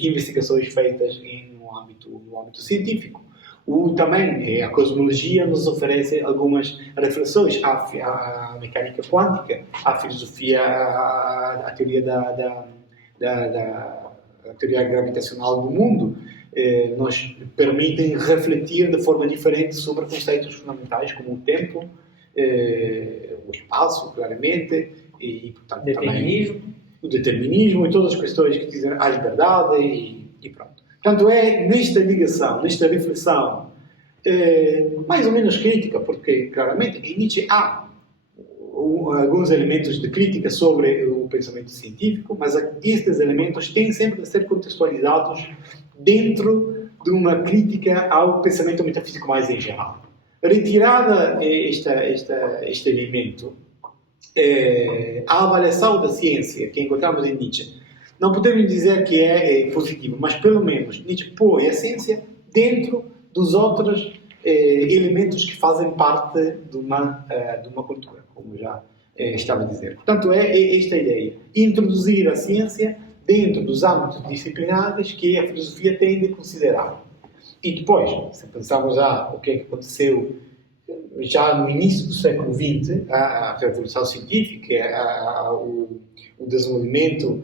investigações feitas no âmbito científico. Também a cosmologia nos oferece algumas reflexões à mecânica quântica, à filosofia, à teoria da teoria gravitacional do mundo. Nos permitem refletir de forma diferente sobre conceitos fundamentais como o tempo, o espaço, claramente, e portanto, também o determinismo e todas as questões que dizem a liberdade e pronto. Portanto, é nesta ligação, nesta reflexão, mais ou menos crítica, porque claramente em Nietzsche há alguns elementos de crítica sobre o pensamento científico, mas estes elementos têm sempre de ser contextualizados dentro de uma crítica ao pensamento metafísico mais em geral. Retirada este elemento, a avaliação da ciência que encontramos em Nietzsche, não podemos dizer que é positiva, mas pelo menos Nietzsche põe a ciência dentro dos outros elementos que fazem parte de uma cultura, como já estava a dizer. Portanto, é esta ideia. Introduzir a ciência dentro dos âmbitos disciplinares que a filosofia tem de considerar. E depois, se pensarmos o que é que aconteceu já no início do século XX, a revolução científica, o desenvolvimento,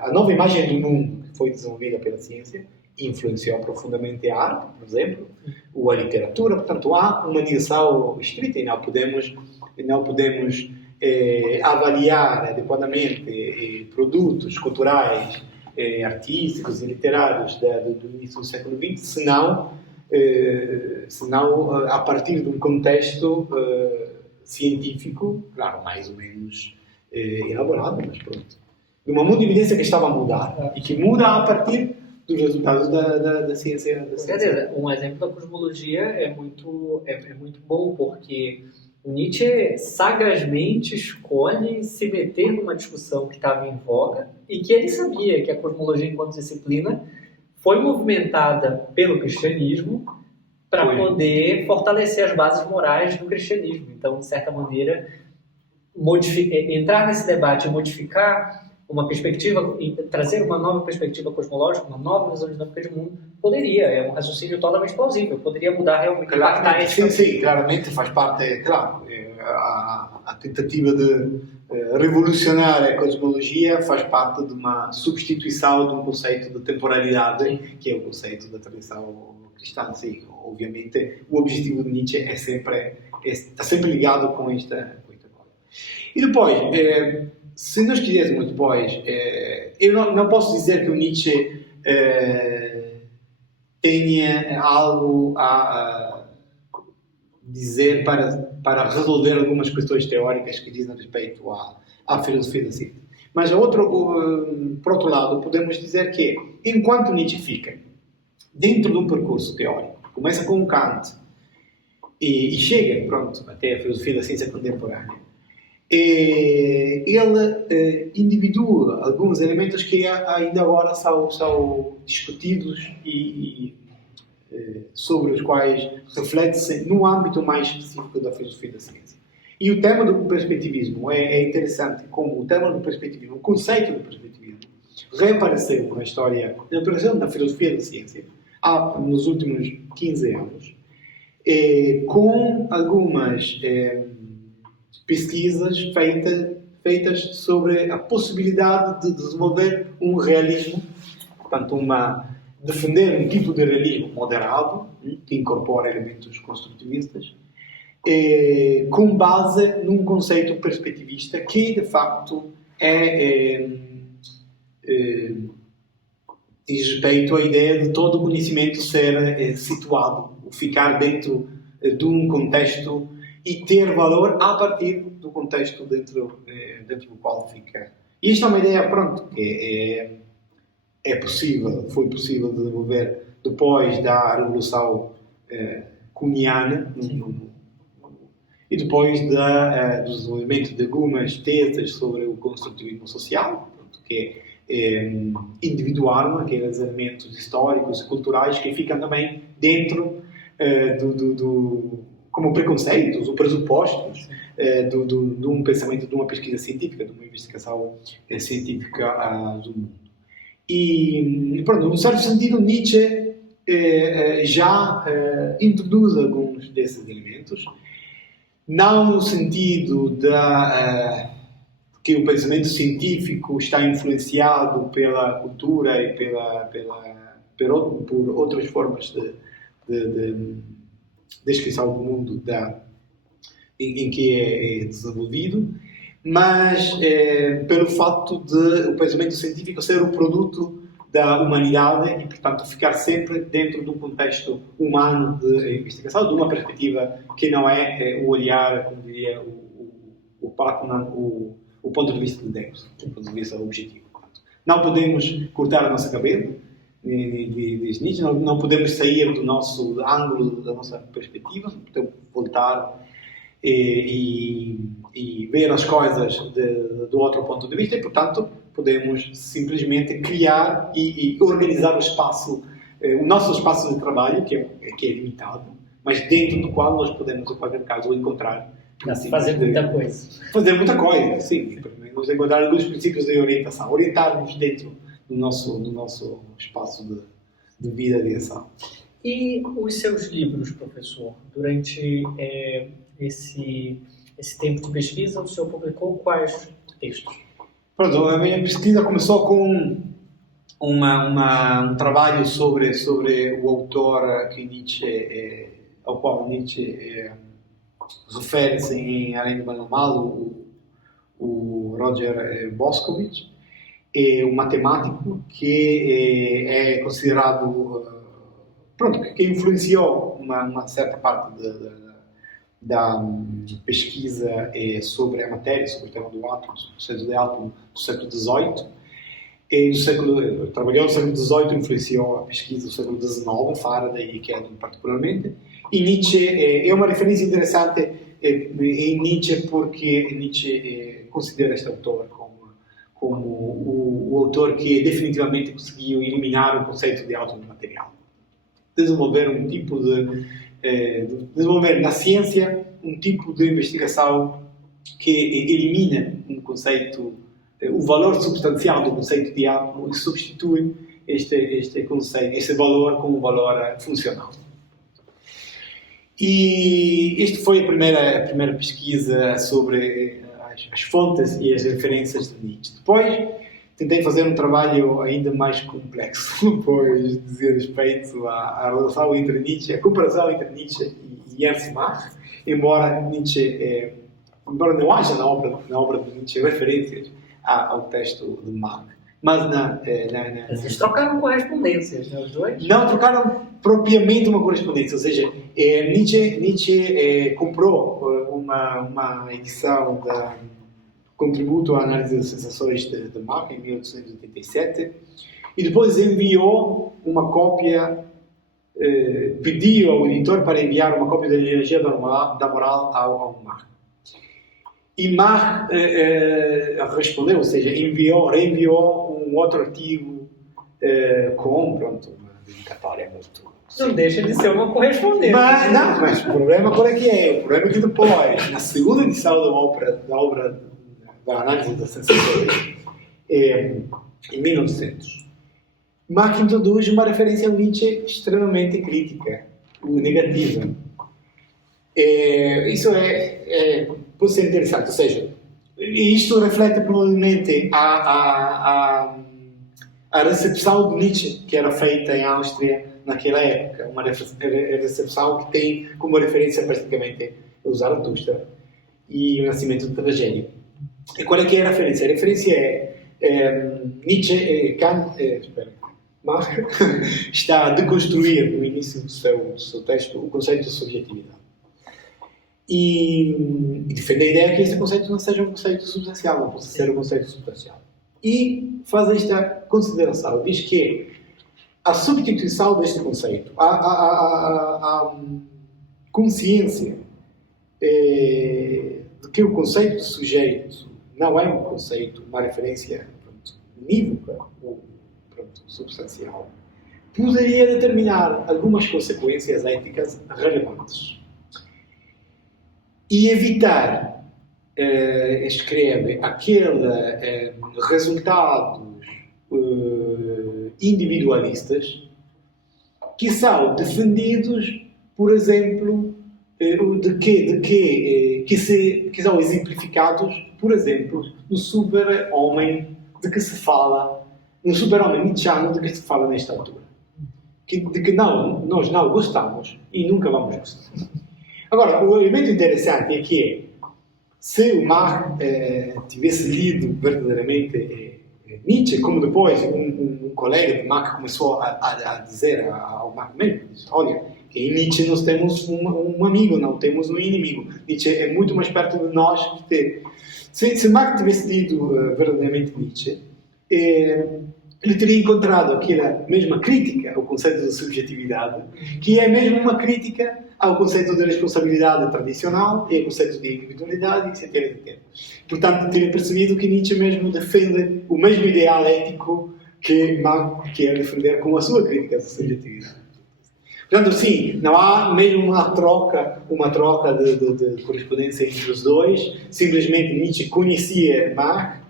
a nova imagem do mundo que foi desenvolvida pela ciência, influenciou profundamente a arte, por exemplo, ou a literatura. Portanto, há uma ligação estrita e não podemos avaliar adequadamente produtos culturais, artísticos e literários do início do século XX, senão a partir de um contexto científico, claro, mais ou menos elaborado, mas pronto. De uma mundo de evidência que estava a mudar e que muda a partir dos resultados da ciência. Com certeza. Um exemplo da cosmologia é muito bom, porque Nietzsche sagazmente escolhe se meter numa discussão que estava em voga e que ele sabia que a cosmologia enquanto disciplina foi movimentada pelo cristianismo para poder fortalecer as bases morais do cristianismo. Então, de certa maneira, entrar nesse debate e modificar uma perspectiva, trazer uma nova perspectiva cosmológica, uma nova visão dinâmica de mundo, é um raciocínio totalmente plausível, poderia mudar realmente, impactar esse... Sim, claramente faz parte, claro, a tentativa de revolucionar a cosmologia faz parte de uma substituição de um conceito de temporalidade, que é o conceito da tradição cristã, sim. Obviamente, o objetivo de Nietzsche está sempre ligado com esta coisa. E depois, se nós quiséssemos depois, eu não posso dizer que o Nietzsche tenha algo a dizer para resolver algumas questões teóricas que dizem respeito à filosofia da ciência. Mas, por outro lado, podemos dizer que, enquanto Nietzsche fica dentro de um percurso teórico, começa com Kant e chega, pronto, até a filosofia da ciência contemporânea, ele individua alguns elementos que ainda agora são discutidos e sobre os quais reflete-se no âmbito mais específico da filosofia da ciência. E o tema do perspectivismo é interessante, como o tema do perspectivismo, o conceito do perspectivismo, reapareceu na história, reapareceu na filosofia da ciência nos últimos 15 anos, com algumas pesquisas feitas sobre a possibilidade de desenvolver um realismo, portanto, defender um tipo de realismo moderado, que incorpora elementos construtivistas, com base num conceito perspectivista que, de facto, diz respeito à ideia de todo o conhecimento ser situado, ficar dentro de um contexto e ter valor a partir do contexto dentro do qual fica. E isto é uma ideia, pronto, que foi possível desenvolver depois da Revolução Kuhniana e depois do desenvolvimento de algumas teses sobre o construtivismo social, que individuaram aqueles elementos históricos e culturais que ficam também dentro como preconceitos ou pressupostos de um pensamento, de uma pesquisa científica, de uma investigação científica do mundo. E, pronto, num certo sentido, Nietzsche já introduz alguns desses elementos, não no sentido que o pensamento científico está influenciado pela cultura e por outras formas de descrição do mundo em que é desenvolvido, mas pelo fato de o pensamento científico ser o produto da humanidade e, portanto, ficar sempre dentro de um contexto humano de investigação, de uma perspectiva que não é o olhar, como diria o Pacman, o ponto de vista de Deus, o ponto de vista objetivo. Portanto, não podemos cortar a nossa cabeça, diz Nietzsche, não podemos sair do nosso ângulo, da nossa perspectiva, podemos voltar e ver as coisas do outro ponto de vista e, portanto, podemos simplesmente criar e organizar o espaço, o nosso espaço de trabalho, que é limitado, mas dentro do qual nós podemos, em qualquer caso, encontrar... Fazer muita coisa. Fazer muita coisa, sim. Nós encontrar alguns princípios de orientação, orientar-nos dentro do nosso espaço de vida de ação. E os seus livros, professor? Durante esse tempo de pesquisa, o senhor publicou quais textos? Pronto, a minha pesquisa começou com um trabalho sobre o autor ao qual Nietzsche refere-se em Além do Bem e do Mal, o Roger Boscovich, é um matemático que é considerado, que influenciou uma certa parte da pesquisa sobre a matéria, sobre o tema do átomo, sobre o conceito de átomo do século XVIII. Trabalhou no século XVIII, influenciou a pesquisa do século XIX, Faraday e Kelvin particularmente. E Nietzsche é uma referência interessante em Nietzsche, porque Nietzsche considera este autor como o autor que definitivamente conseguiu eliminar o conceito de átomo material. Desenvolver na ciência um tipo de investigação que elimina um conceito, o valor substancial do conceito de átomo e substitui este conceito, esse valor com um valor funcional. E esta foi a primeira pesquisa sobre as fontes e as referências de Nietzsche. Depois tentei fazer um trabalho ainda mais complexo, pois dizer respeito à relação entre Nietzsche, a comparação entre Nietzsche e Ernst Mach, embora não haja na obra de Nietzsche referências ao texto de Mach. Mas Eles trocaram correspondências, né, os dois? não trocaram propriamente uma correspondência, ou seja, Nietzsche comprou uma edição da Contributo à Análise das Sensações de Mach, em 1887, e depois enviou uma cópia, pediu ao editor para enviar uma cópia da Energia da Moral ao Mach. E Mach respondeu, ou seja, reenviou um outro artigo com uma dedicatória muito... Não deixa de ser uma correspondência. Mas o problema qual é que é? O problema é que depois, na segunda edição da obra da Análise das Sensações, em 1900, Mach introduz uma referência ao Nietzsche extremamente crítica, negativa. Isso pode ser interessante, ou seja, isto reflete provavelmente a recepção de Nietzsche que era feita em Áustria naquela época, uma recepção que tem como referência praticamente o Zaratustra e o nascimento da tragédia. E qual é que é a referência? A referência Nietzsche, Mach está a deconstruir no início do seu texto o conceito de subjetividade. E defende a ideia que este conceito não seja um conceito substancial, não possa ser um conceito substancial. E faz esta consideração, diz que a substituição deste conceito, a consciência de que o conceito de sujeito não é um conceito, uma referência unívoca ou substancial, poderia determinar algumas consequências éticas relevantes. E evitar, escreve, aqueles resultados individualistas que são defendidos, por exemplo, que são exemplificados, por exemplo, no super-homem de que se fala, no super-homem nietzscheano de que se fala nesta altura. De que nós não gostamos e nunca vamos gostar. Agora, o elemento interessante é que se o Mach tivesse lido verdadeiramente Nietzsche, como depois um colega de Mach começou a dizer ao Mach mesmo, olha, que em Nietzsche nós temos um amigo, não temos um inimigo. Nietzsche é muito mais perto de nós que ter. Se Mach tivesse lido verdadeiramente Nietzsche, ele teria encontrado aquela mesma crítica ao conceito de subjetividade, que é mesmo uma crítica ao conceito de responsabilidade tradicional e ao conceito de individualidade, etc. Portanto, teria percebido que Nietzsche mesmo defende o mesmo ideal ético que Mach quer defender com a sua crítica à subjetividade. Portanto, sim, não há mesmo uma troca de correspondência entre os dois. Simplesmente Nietzsche conhece Mach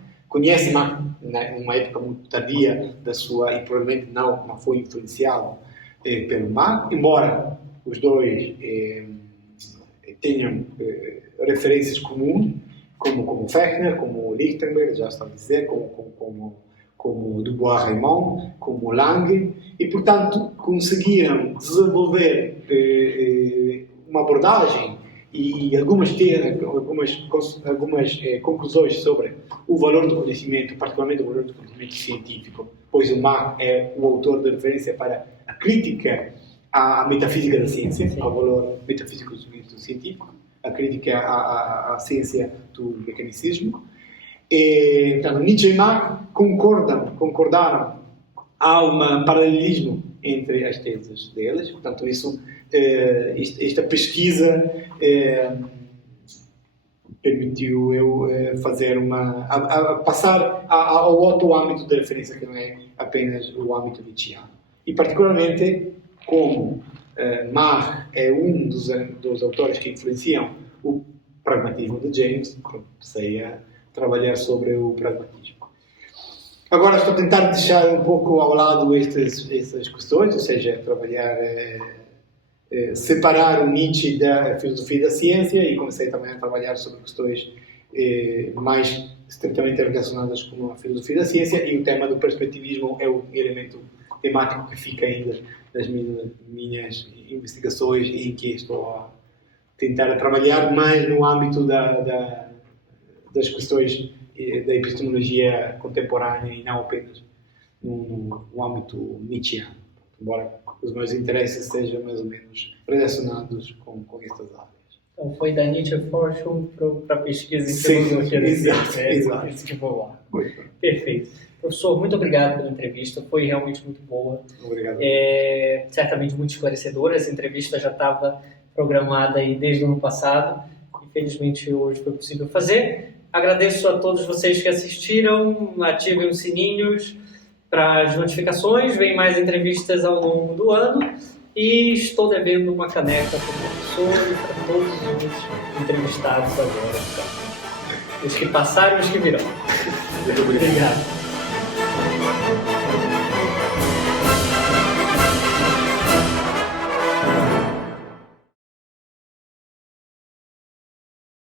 numa época muito tardia da sua, e provavelmente não foi influenciado pelo Mach, embora os dois tenham referências comuns, como Fechner, como Lichtenberg, já estava a dizer, como Dubois-Reymond, como Lange, e portanto conseguiram desenvolver uma abordagem e algumas conclusões sobre o valor do conhecimento, particularmente o valor do conhecimento científico, pois o Mach é o autor de referência para a crítica à metafísica da ciência, ao valor metafísico do conhecimento científico, a crítica à ciência do mecanicismo. Então, Nietzsche e Mach concordaram, há um paralelismo entre as teses deles, portanto, esta pesquisa permitiu eu fazer passar ao outro âmbito de referência, que não é apenas o âmbito nietzscheano. E, particularmente, como Mach é um dos autores que influenciam o pragmatismo de James, comecei a trabalhar sobre o pragmatismo. Agora estou a tentar deixar um pouco ao lado essas questões, ou seja, trabalhar, separar o Nietzsche da filosofia da ciência, e comecei também a trabalhar sobre questões mais estritamente relacionadas com a filosofia da ciência, e o tema do perspectivismo é o elemento temático que fica ainda das minhas investigações e em que estou a tentar trabalhar mais no âmbito das questões da epistemologia contemporânea e não apenas no âmbito nietzscheano, embora os meus interesses sejam mais ou menos relacionados com estas áreas. Então foi da Nietzsche Forschung para pesquisa em Sim, filosofia da ciência. exato. Isso que vou lá. Perfeito. Professor, muito obrigado pela entrevista, foi realmente muito boa. Obrigado. Certamente muito esclarecedora, essa entrevista já estava programada aí desde o ano passado, infelizmente hoje foi possível fazer. Agradeço a todos vocês que assistiram, ativem os sininhos para as notificações, vem mais entrevistas ao longo do ano e estou devendo uma caneca para o professor e para todos os entrevistados agora. Os que passaram e os que virão. Muito obrigado. Obrigado.